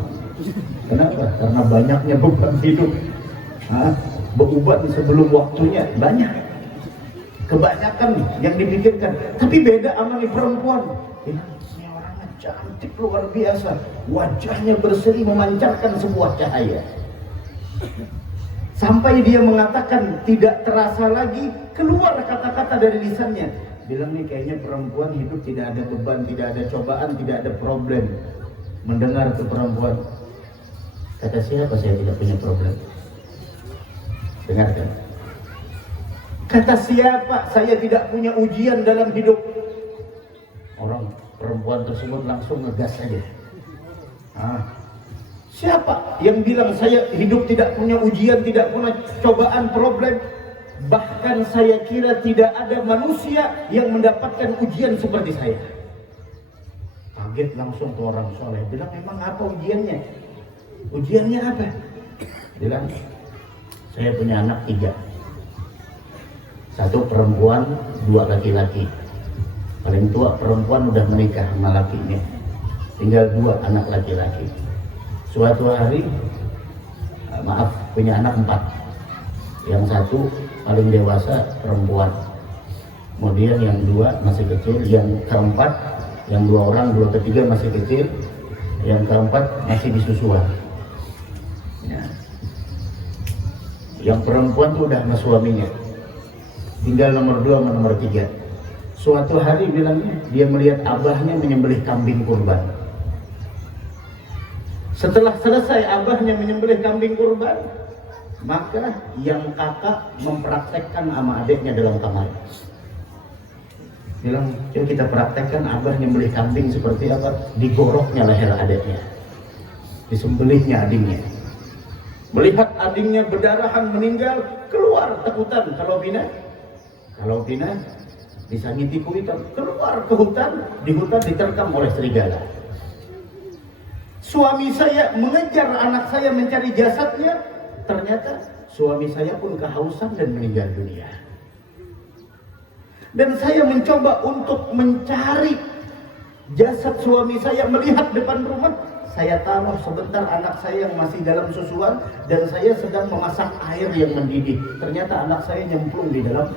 Kenapa? Karena banyaknya beban hidup. Beban sebelum waktunya banyak. Kebanyakan nih yang dipikirkan. Tapi beda sama nih perempuan. Ini orangnya cantik luar biasa. Wajahnya berseri memancarkan sebuah cahaya. Sampai dia mengatakan tidak terasa lagi keluar kata-kata dari lisannya. Bilang nih kayaknya perempuan hidup tidak ada beban, tidak ada cobaan, tidak ada problem. Mendengar ke perempuan, kata siapa saya tidak punya problem? Dengarkan. Kata siapa saya tidak punya ujian dalam hidup? Orang perempuan tersebut langsung ngegas saja. Siapa yang bilang saya hidup tidak punya ujian, tidak punya cobaan, problem? Bahkan saya kira tidak ada manusia yang mendapatkan ujian seperti saya. Kaget langsung tuh orang soleh. Bilang memang apa ujiannya? Ujiannya apa? Bilang saya punya anak 3. 1 perempuan, 2 laki-laki. Paling tua perempuan udah menikah sama lakinya. Tinggal 2 anak laki-laki. Suatu hari, punya anak 4. Yang 1 paling dewasa perempuan, kemudian yang 2 masih kecil, yang keempat, yang 2 orang, 2 ketiga masih kecil, yang keempat masih di susuan. Ya. Yang perempuan tuh udah sama suaminya, tinggal nomor 2 sama nomor 3. Suatu hari bilangnya dia melihat abahnya menyembelih kambing kurban. Setelah selesai abahnya menyembelih kambing kurban, maka yang kakak mempraktekkan sama adiknya dalam kamar. Bilang, coba kita praktekkan abah nyembelih kambing seperti apa. Digoroknya leher adiknya, disembelihnya adiknya. Melihat adiknya berdarahan meninggal, keluar takutan. Kalau Pina disangiti kuitan, keluar ke hutan, di hutan diterkam oleh serigala. Suami saya mengejar anak saya mencari jasadnya, ternyata suami saya pun kehausan dan meninggal dunia. Dan saya mencoba untuk mencari jasad suami saya, melihat depan rumah, saya taruh sebentar anak saya yang masih dalam susuan, dan saya sedang memasak air yang mendidih. Ternyata anak saya nyemplung di dalam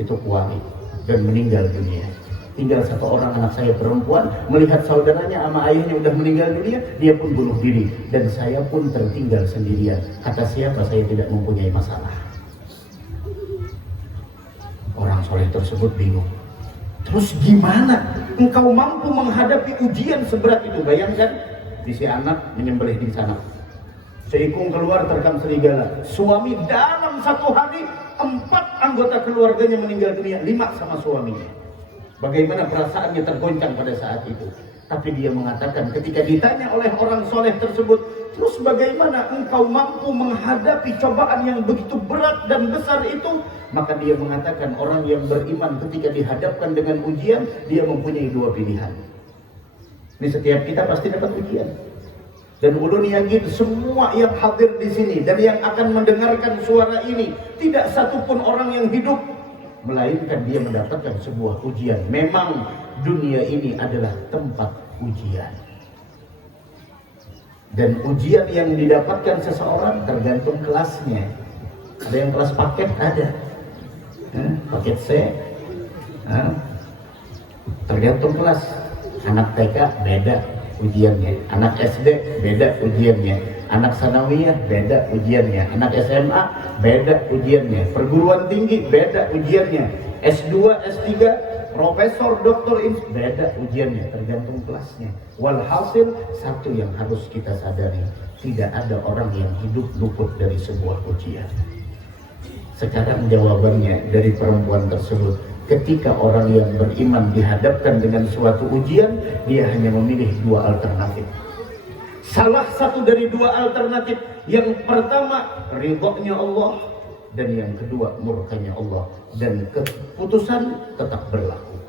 itu kuali dan meninggal dunia. Tinggal satu orang anak saya perempuan, melihat saudaranya sama ayahnya udah meninggal dunia, dia pun bunuh diri, dan saya pun tertinggal sendirian. Kata siapa saya tidak mempunyai masalah? Orang soleh tersebut bingung. Terus gimana engkau mampu menghadapi ujian seberat itu? Bayangkan, di si anak menyembelih di sana, seikung keluar terkam serigala. Suami dalam satu hari 4 anggota keluarganya meninggal dunia, 5 sama suaminya. Bagaimana perasaannya tergoncang pada saat itu. Tapi dia mengatakan ketika ditanya oleh orang soleh tersebut, terus bagaimana engkau mampu menghadapi cobaan yang begitu berat dan besar itu? Maka dia mengatakan orang yang beriman ketika dihadapkan dengan ujian, dia mempunyai 2 pilihan. Ini setiap kita pasti dapat ujian. Dan ulun yakin semua yang hadir di sini dan yang akan mendengarkan suara ini, tidak satupun orang yang hidup melainkan dia mendapatkan sebuah ujian. Memang dunia ini adalah tempat ujian. Dan ujian yang didapatkan seseorang tergantung kelasnya. Ada yang kelas paket, ada paket C, tergantung kelas. Anak TK beda ujiannya, anak SD beda ujiannya, anak sanawiyah beda ujiannya, anak SMA beda ujiannya, perguruan tinggi beda ujiannya, S2, S3, profesor, doktor, beda ujiannya, tergantung kelasnya. Walhasil satu yang harus kita sadari, tidak ada orang yang hidup luput dari sebuah ujian. Sekarang jawabannya dari perempuan tersebut, ketika orang yang beriman dihadapkan dengan suatu ujian, dia hanya memilih 2 alternatif. Salah satu dari 2 alternatif, yang pertama ridhonya Allah, dan yang kedua murkanya Allah, dan keputusan tetap berlaku.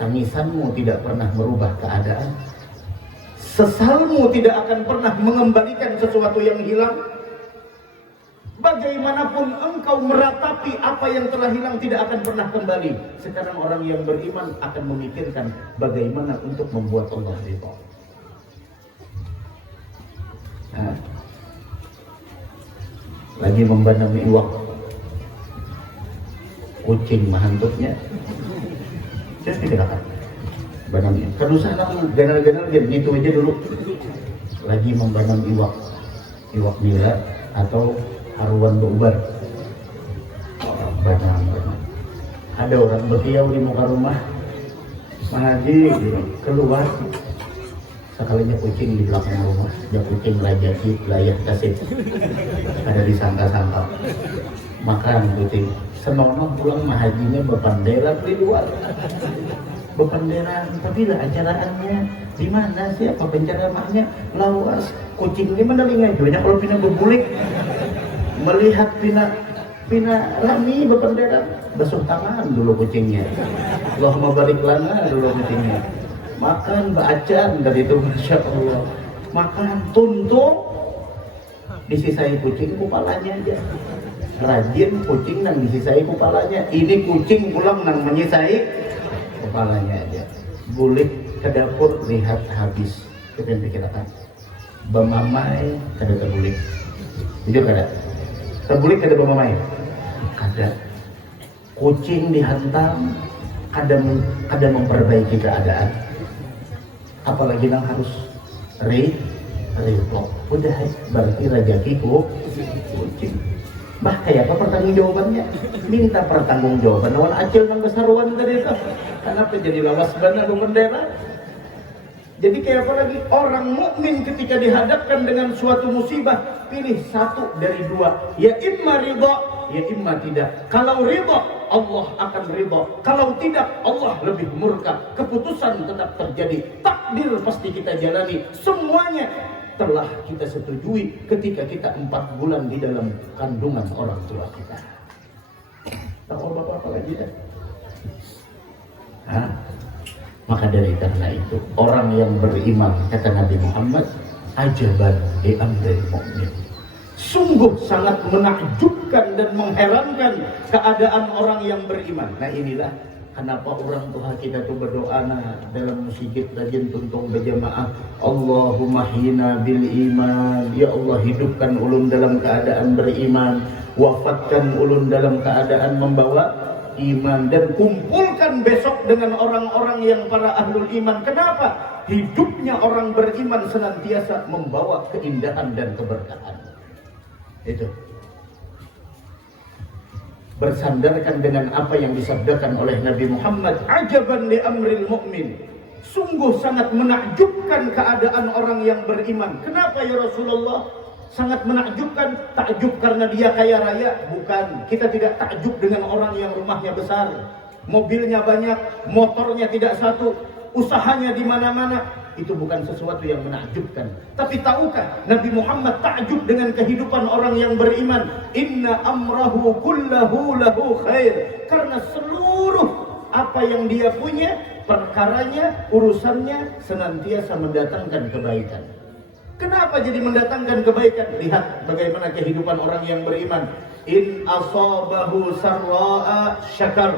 Tangisanmu tidak pernah merubah keadaan, sesalmu tidak akan pernah mengembalikan sesuatu yang hilang. Bagaimanapun engkau meratapi apa yang telah hilang tidak akan pernah kembali. Sekarang orang yang beriman akan memikirkan bagaimana untuk membuat Allah ridha. Lagi membanam iwak, kucing mahantuknya, terus dikatakan banamnya. Kan usah ganal-ganal gitu aja dulu. Lagi membanam iwak nila atau haruan berubar. Banam. Ada orang berkiau di muka rumah, Mahaji keluar. Sekalinya kucing di belakang rumah, dia kucing lajaki layak kasih, ada disangka-sangka. Makan kucing, senonoh pulang Mahajinya berpandera di luar. Berpandera, tapi lah acaraannya di mana sih? Apa penceramaannya? Lawas. Kucing ini mendelingai, banyak kalau Pina berbulik. Melihat Pina rami berpandera, basuh tangan dulu kucingnya. Allahumma barik lana dulu kucingnya. Makan bacaan dari itu, Masya Allah. Makan tuntung, disisai kucing kepalanya aja. Rajin kucing nang disisai kepalanya. Ini kucing pulang nang menyisai kepalanya aja. Bulik ke dapur, lihat habis. Itu yang dikirakan. Bamamai kada terbulik. Itu kada. Terbulik kada bamamai. Kada. Kucing dihantam, kada memperbaiki keadaan. Apalagi nang harus repot. Udah berarti rajakiku kucing. Bah kayak apa pertanggung jawabannya? Minta pertanggung jawaban lawan acil nang besaruan tadi itu. Kenapa jadi lawas bana bendera? Jadi kayak apa lagi? Orang mukmin ketika dihadapkan dengan suatu musibah, pilih satu dari 2. Ya imma ridha, ya imma tidak. Kalau ridha, Allah akan ridha. Kalau tidak, Allah lebih murka. Keputusan tetap terjadi. Takdir pasti kita jalani. Semuanya telah kita setujui ketika kita 4 bulan di dalam kandungan orang tua kita. Tahu bapak apa lagi ya? Maka dari karena itu orang yang beriman, kata Nabi Muhammad, ajaban di amril mu'min, sungguh sangat menakjubkan dan mengherankan keadaan orang yang beriman. Nah inilah kenapa orang tua kita tuh berdoa dalam masjid rajin tuntung berjamaah, Allahumma hina bil iman, ya Allah hidupkan ulun dalam keadaan beriman, wafatkan ulun dalam keadaan membawa iman, dan kumpulkan besok dengan orang-orang yang para ahlul iman. Kenapa? Hidupnya orang beriman senantiasa membawa keindahan dan keberkahan. Itu bersandarkan dengan apa yang disabdakan oleh Nabi Muhammad, ajaban li amril mu'min, sungguh sangat menakjubkan keadaan orang yang beriman. Kenapa ya Rasulullah? Sangat menakjubkan. Takjub karena dia kaya raya? Bukan. Kita tidak takjub dengan orang yang rumahnya besar, mobilnya banyak, motornya tidak satu, usahanya di mana-mana. Itu bukan sesuatu yang menakjubkan. Tapi tahukah Nabi Muhammad takjub dengan kehidupan orang yang beriman? Inna amrahu kullahu lahu khair. Karena seluruh apa yang dia punya, perkaranya, urusannya senantiasa mendatangkan kebaikan. Kenapa jadi mendatangkan kebaikan? Lihat bagaimana kehidupan orang yang beriman. In asabahu sarra'a syakar.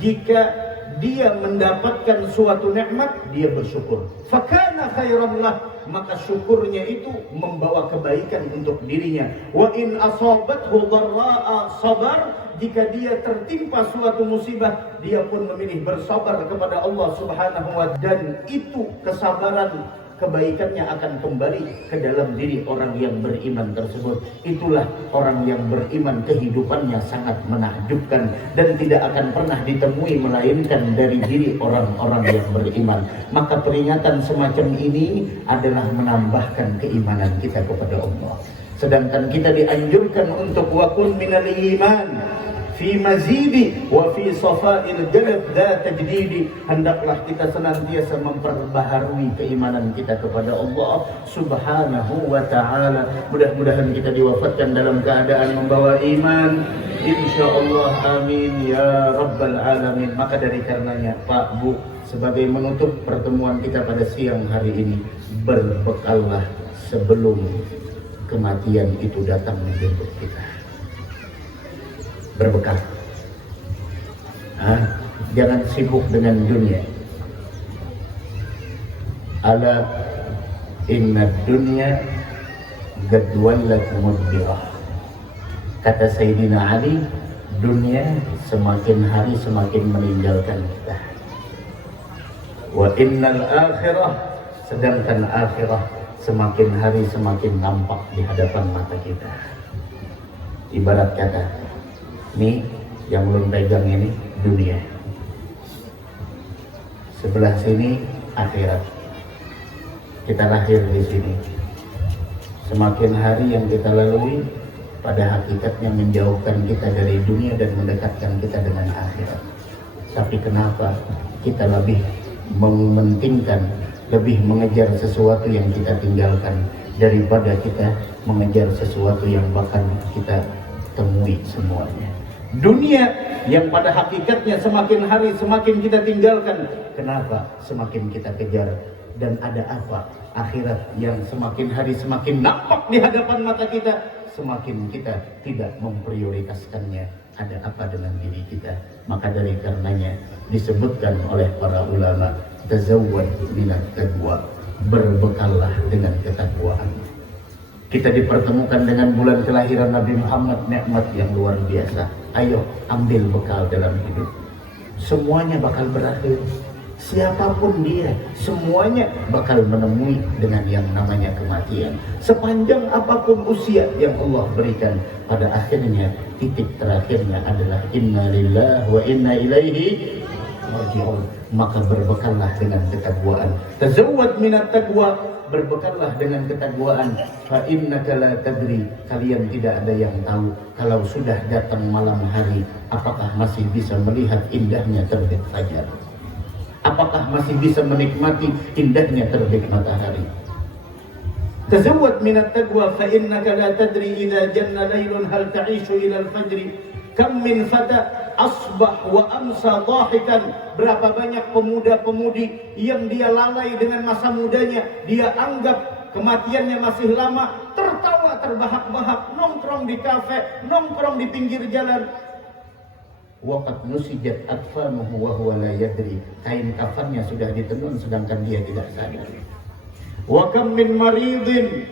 Jika dia mendapatkan suatu nikmat, dia bersyukur. Fakana khairan lah, maka syukurnya itu membawa kebaikan untuk dirinya. Wa in asabathu dharra'a sabar. Jika dia tertimpa suatu musibah, dia pun memilih bersabar kepada Allah Subhanahu wa ta'ala, dan itu kesabaran, kebaikannya akan kembali ke dalam diri orang yang beriman tersebut. Itulah orang yang beriman, kehidupannya sangat menakjubkan dan tidak akan pernah ditemui melainkan dari diri orang-orang yang beriman. Maka peringatan semacam ini adalah menambahkan keimanan kita kepada Allah. Sedangkan kita dianjurkan untuk wakun minal iman fi mazidi wa fi safa'il jalab la tajdidi. Hendaklah kita senantiasa memperbaharui keimanan kita kepada Allah Subhanahu wa ta'ala. Mudah-mudahan kita diwafatkan dalam keadaan membawa iman, insyaallah, amin ya rabbal alamin. Maka dari karenanya Pak Bu, sebagai menutup pertemuan kita pada siang hari ini, berbekallah sebelum kematian itu datang menjemput kita. Berbekal. Jangan sibuk dengan dunia. Ala inna dunya gadwallat mudbirah. Kata Sayyidina Ali, dunia semakin hari semakin meninggalkan kita. Wa innal akhirah, sedangkan akhirah semakin hari semakin nampak di hadapan mata kita. Ibarat kata, nih yang belum pegang ini dunia, sebelah sini akhirat. Kita lahir di sini. Semakin hari yang kita lalui pada hakikatnya menjauhkan kita dari dunia dan mendekatkan kita dengan akhirat. Tapi kenapa kita lebih mementingkan, lebih mengejar sesuatu yang kita tinggalkan daripada kita mengejar sesuatu yang bakal kita temui semuanya. Dunia yang pada hakikatnya semakin hari semakin kita tinggalkan. Kenapa? Semakin kita kejar. Dan ada apa? Akhirat yang semakin hari semakin nampak di hadapan mata kita, semakin kita tidak memprioritaskannya. Ada apa dengan diri kita? Maka dari karenanya disebutkan oleh para ulama, tazawwad minat taqwa, berbekallah dengan ketakwaan. Kita dipertemukan dengan bulan kelahiran Nabi Muhammad, nikmat yang luar biasa. Ayo ambil bekal dalam hidup. Semuanya bakal berakhir. Siapapun dia, semuanya bakal menemui dengan yang namanya kematian. Sepanjang apapun usia yang Allah berikan, pada akhirnya titik terakhirnya adalah inna lillahi wa inna ilaihi raji'un. Maka berbekallah dengan ketakwaan. Tazawwad minat taqwa, berbekallah dengan ketakwaan. Fa innaka la tadri, kalian tidak ada yang tahu kalau sudah datang malam hari, apakah masih bisa melihat indahnya terbit fajar, apakah masih bisa menikmati indahnya terbit matahari. Tazawwad minat taqwa fa innaka la tadri idza janna laylun hal ta'ishu ila al-fajri. Kam min fata asbah wa amsa dhahikan. Berapa banyak pemuda-pemudi yang dia lalai dengan masa mudanya, dia anggap kematiannya masih lama, tertawa terbahak-bahak, nongkrong di kafe, nongkrong di pinggir jalan. Waqad nusijat atfamuhu wa huwa la yadri. Kain kafannya sudah ditenun sedangkan dia tidak sadar. Wa kam min maridin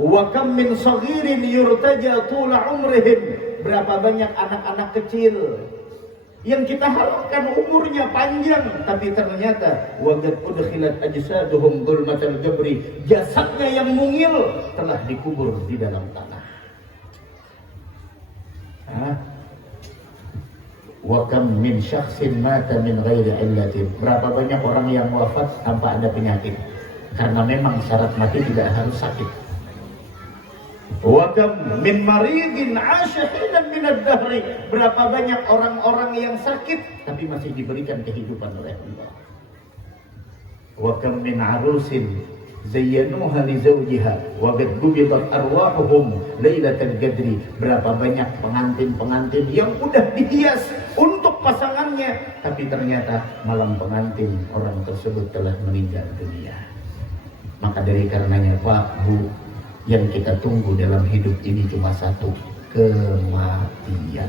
wa kam min saghirin yurtaja tula umrihim. Berapa banyak anak-anak kecil yang kita harapkan umurnya panjang, tapi ternyata waqad udkhilat ajsaduhum dhulmatal jabri. Jasadnya yang mungil telah dikubur di dalam tanah. Wa kam min syakhsin mata min ghairi illatin. Berapa banyak orang yang wafat tanpa ada penyakit, karena memang syarat mati tidak harus sakit. Wa kam min maridin 'asha hinan min ad-dahri. Berapa banyak orang-orang yang sakit tapi masih diberikan kehidupan oleh Allah. Wa kam min 'arusin zayyanuha li zawjiha wa qad gubidat arwahuhum lailatal qadri. Berapa banyak pengantin-pengantin yang udah dihias untuk pasangannya, tapi ternyata malam pengantin orang tersebut telah meninggal dunia. Maka dari karenanya Pak, Bu, yang kita tunggu dalam hidup ini cuma satu, kematian.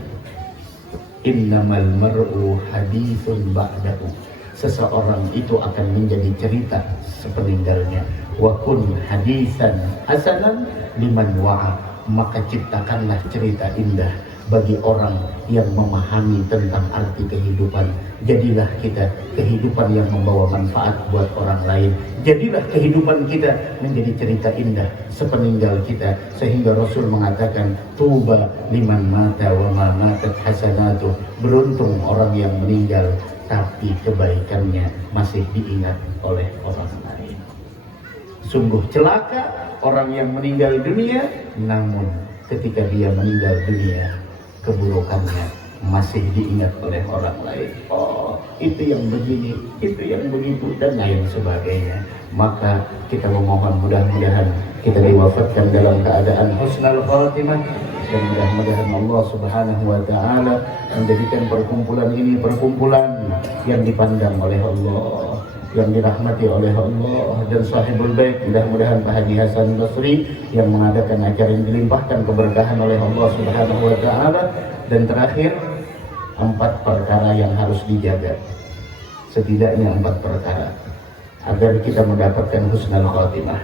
Innamal mar'u haditsun ba'dahu. Seseorang itu akan menjadi cerita sepeninggalnya. Wa kun hadisan hasanan liman wa'a. Maka ciptakanlah cerita indah bagi orang yang memahami tentang arti kehidupan. Jadilah kita kehidupan yang membawa manfaat buat orang lain. Jadilah kehidupan kita menjadi cerita indah sepeninggal kita, sehingga Rasul mengatakan tuba liman mata wa ma matat hasanatu. Beruntung orang yang meninggal tapi kebaikannya masih diingat oleh orang lain. Sungguh celaka orang yang meninggal dunia, namun ketika dia meninggal dunia, keburukannya masih diingat oleh orang lain. Oh, itu yang begini, itu yang begitu, dan lain sebagainya. Maka kita memohon mudah-mudahan kita diwafatkan dalam keadaan husnul khatimah, dan mudah-mudahan Allah Subhanahu wa taala menjadikan perkumpulan ini perkumpulan yang dipandang oleh Allah, yang dirahmati oleh Allah dan sahibul bait. Mudah-mudahan Pak Haji Hasan Basri yang mengadakan acara yang dilimpahkan keberkahan oleh Allah Subhanahu wa taala. Dan terakhir, 4 perkara yang harus dijaga. Setidaknya 4 perkara agar kita mendapatkan husnul khatimah.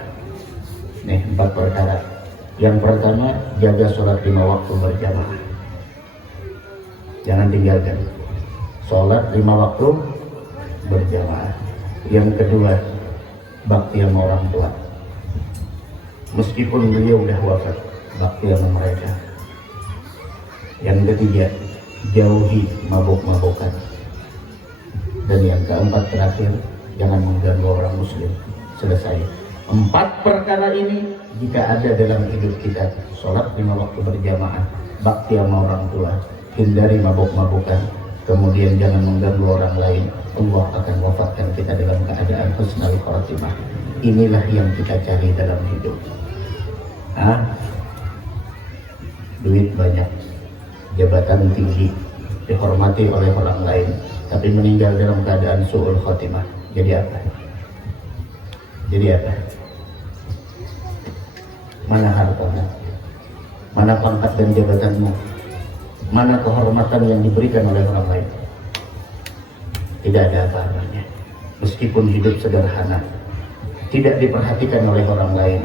Nih 4 perkara. Yang pertama, jaga sholat 5 waktu berjamaah. Jangan tinggalkan sholat 5 waktu berjamaah. Yang kedua, bakti sama orang tua. Meskipun beliau udah wafat, bakti sama mereka. Yang ketiga, jauhi mabuk-mabukan. Dan yang keempat terakhir, jangan mengganggu orang muslim. Selesai. 4 perkara ini jika ada dalam hidup kita, sholat 5 waktu berjamaah, bakti sama orang tua, hindari mabuk-mabukan, kemudian jangan mengganggu orang lain, Allah akan wafatkan kita dalam keadaan husnul khatimah. Inilah yang kita cari dalam hidup. Duit banyak, jabatan tinggi, dihormati oleh orang lain, tapi meninggal dalam keadaan su'ul khatimah. Jadi apa? Jadi apa? Mana hartamu? Mana pangkat dan jabatanmu? Mana kehormatan yang diberikan oleh orang lain? Tidak ada apa-apanya. Meskipun hidup sederhana, tidak diperhatikan oleh orang lain.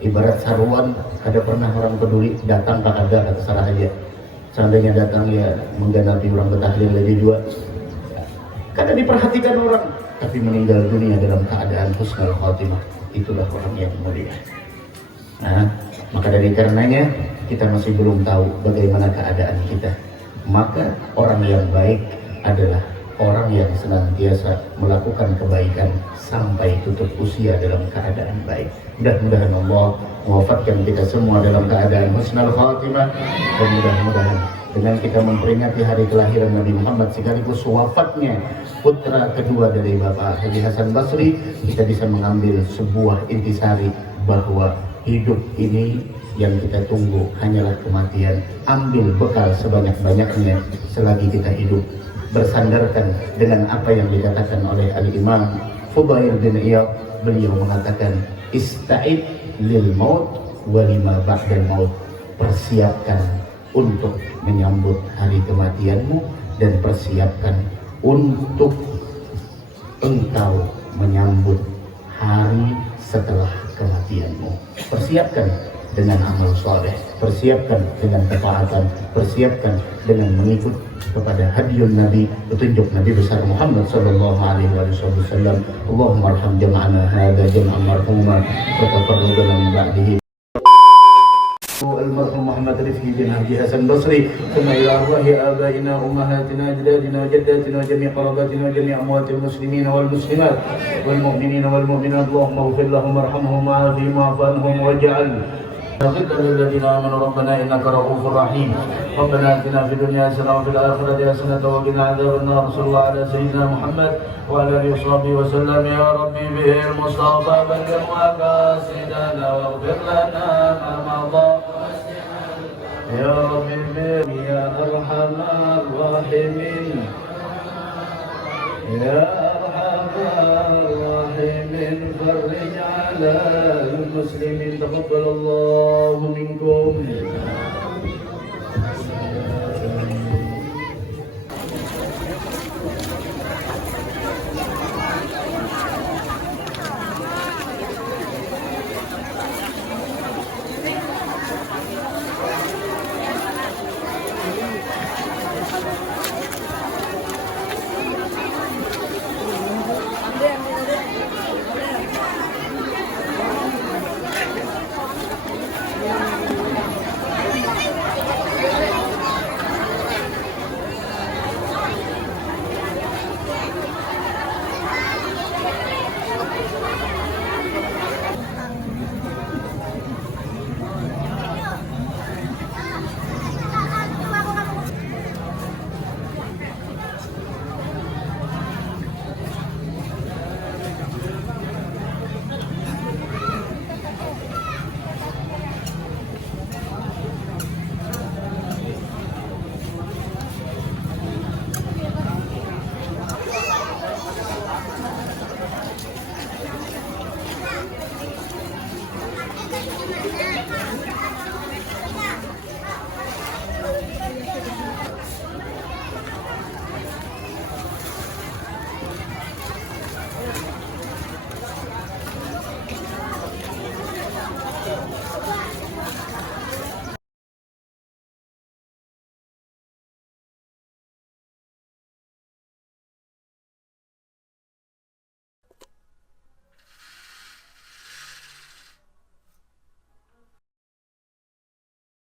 Ibarat saruan, kada pernah orang peduli, datang tak ada, terserah aja. Seandainya datang ya mengganapi orang ketahlil lagi juga. Kada diperhatikan orang, tapi meninggal dunia dalam keadaan husnul khatimah. Itulah orang yang mulia. Maka dari karenanya kita masih belum tahu bagaimana keadaan kita. Maka orang yang baik adalah orang yang senantiasa melakukan kebaikan sampai tutup usia dalam keadaan baik. Mudah-mudahan Allah mewafatkan kita semua dalam keadaan husnul khatimah, dan mudah-mudahan dengan kita memperingati hari kelahiran Nabi Muhammad sekaligus wafatnya putra kedua dari Bapak Haji Hasan Basri, kita bisa mengambil sebuah intisari bahwa hidup ini yang kita tunggu hanyalah kematian. Ambil bekal sebanyak-banyaknya selagi kita hidup, bersandarkan dengan apa yang dikatakan oleh Al-Imam Fudail bin Iyad. Beliau mengatakan, ista'id lil maut wa lima ba'dal maut. Persiapkan untuk menyambut hari kematianmu dan persiapkan untuk engkau menyambut hari setelah kematianmu. Persiapkan dengan amal soleh, persiapkan dengan ketaatan, persiapkan dengan mengikut kepada hadiun Nabi, petunjuk Nabi besar Muhammad sallallahu alaihi wasallam. Allahumma arham jama'ana hadza jam'an marhuma wa tafarraqna min ba'dihi. المرحوم محمد رفيق بن حجي حسن بصري، ثم إلى أرواح آبائنا أمهاتنا أجدادنا وجداتنا وجميع قراباتنا وجميع أموات المسلمين والمسلمات والمؤمنين والمؤمنات. اللهم اغفر لهم وارحمهم وعافهم واعف عنهم واجعل غفر للذين آمنوا ربنا إنك رؤوف رحيم. ربنا آتنا في الدنيا حسنة وفي الآخرة حسنة وقنا عذاب النار. صلى الله على سيدنا محمد وعلى آله وصحبه وسلم. يا ربي به المصطفى بلغ مقاصدنا واغفر لنا ما مضى. يا ربي به يا أرحم الراحمين، يا أرحم الراحمين فرج على المسلمين. تقبل الله منكم.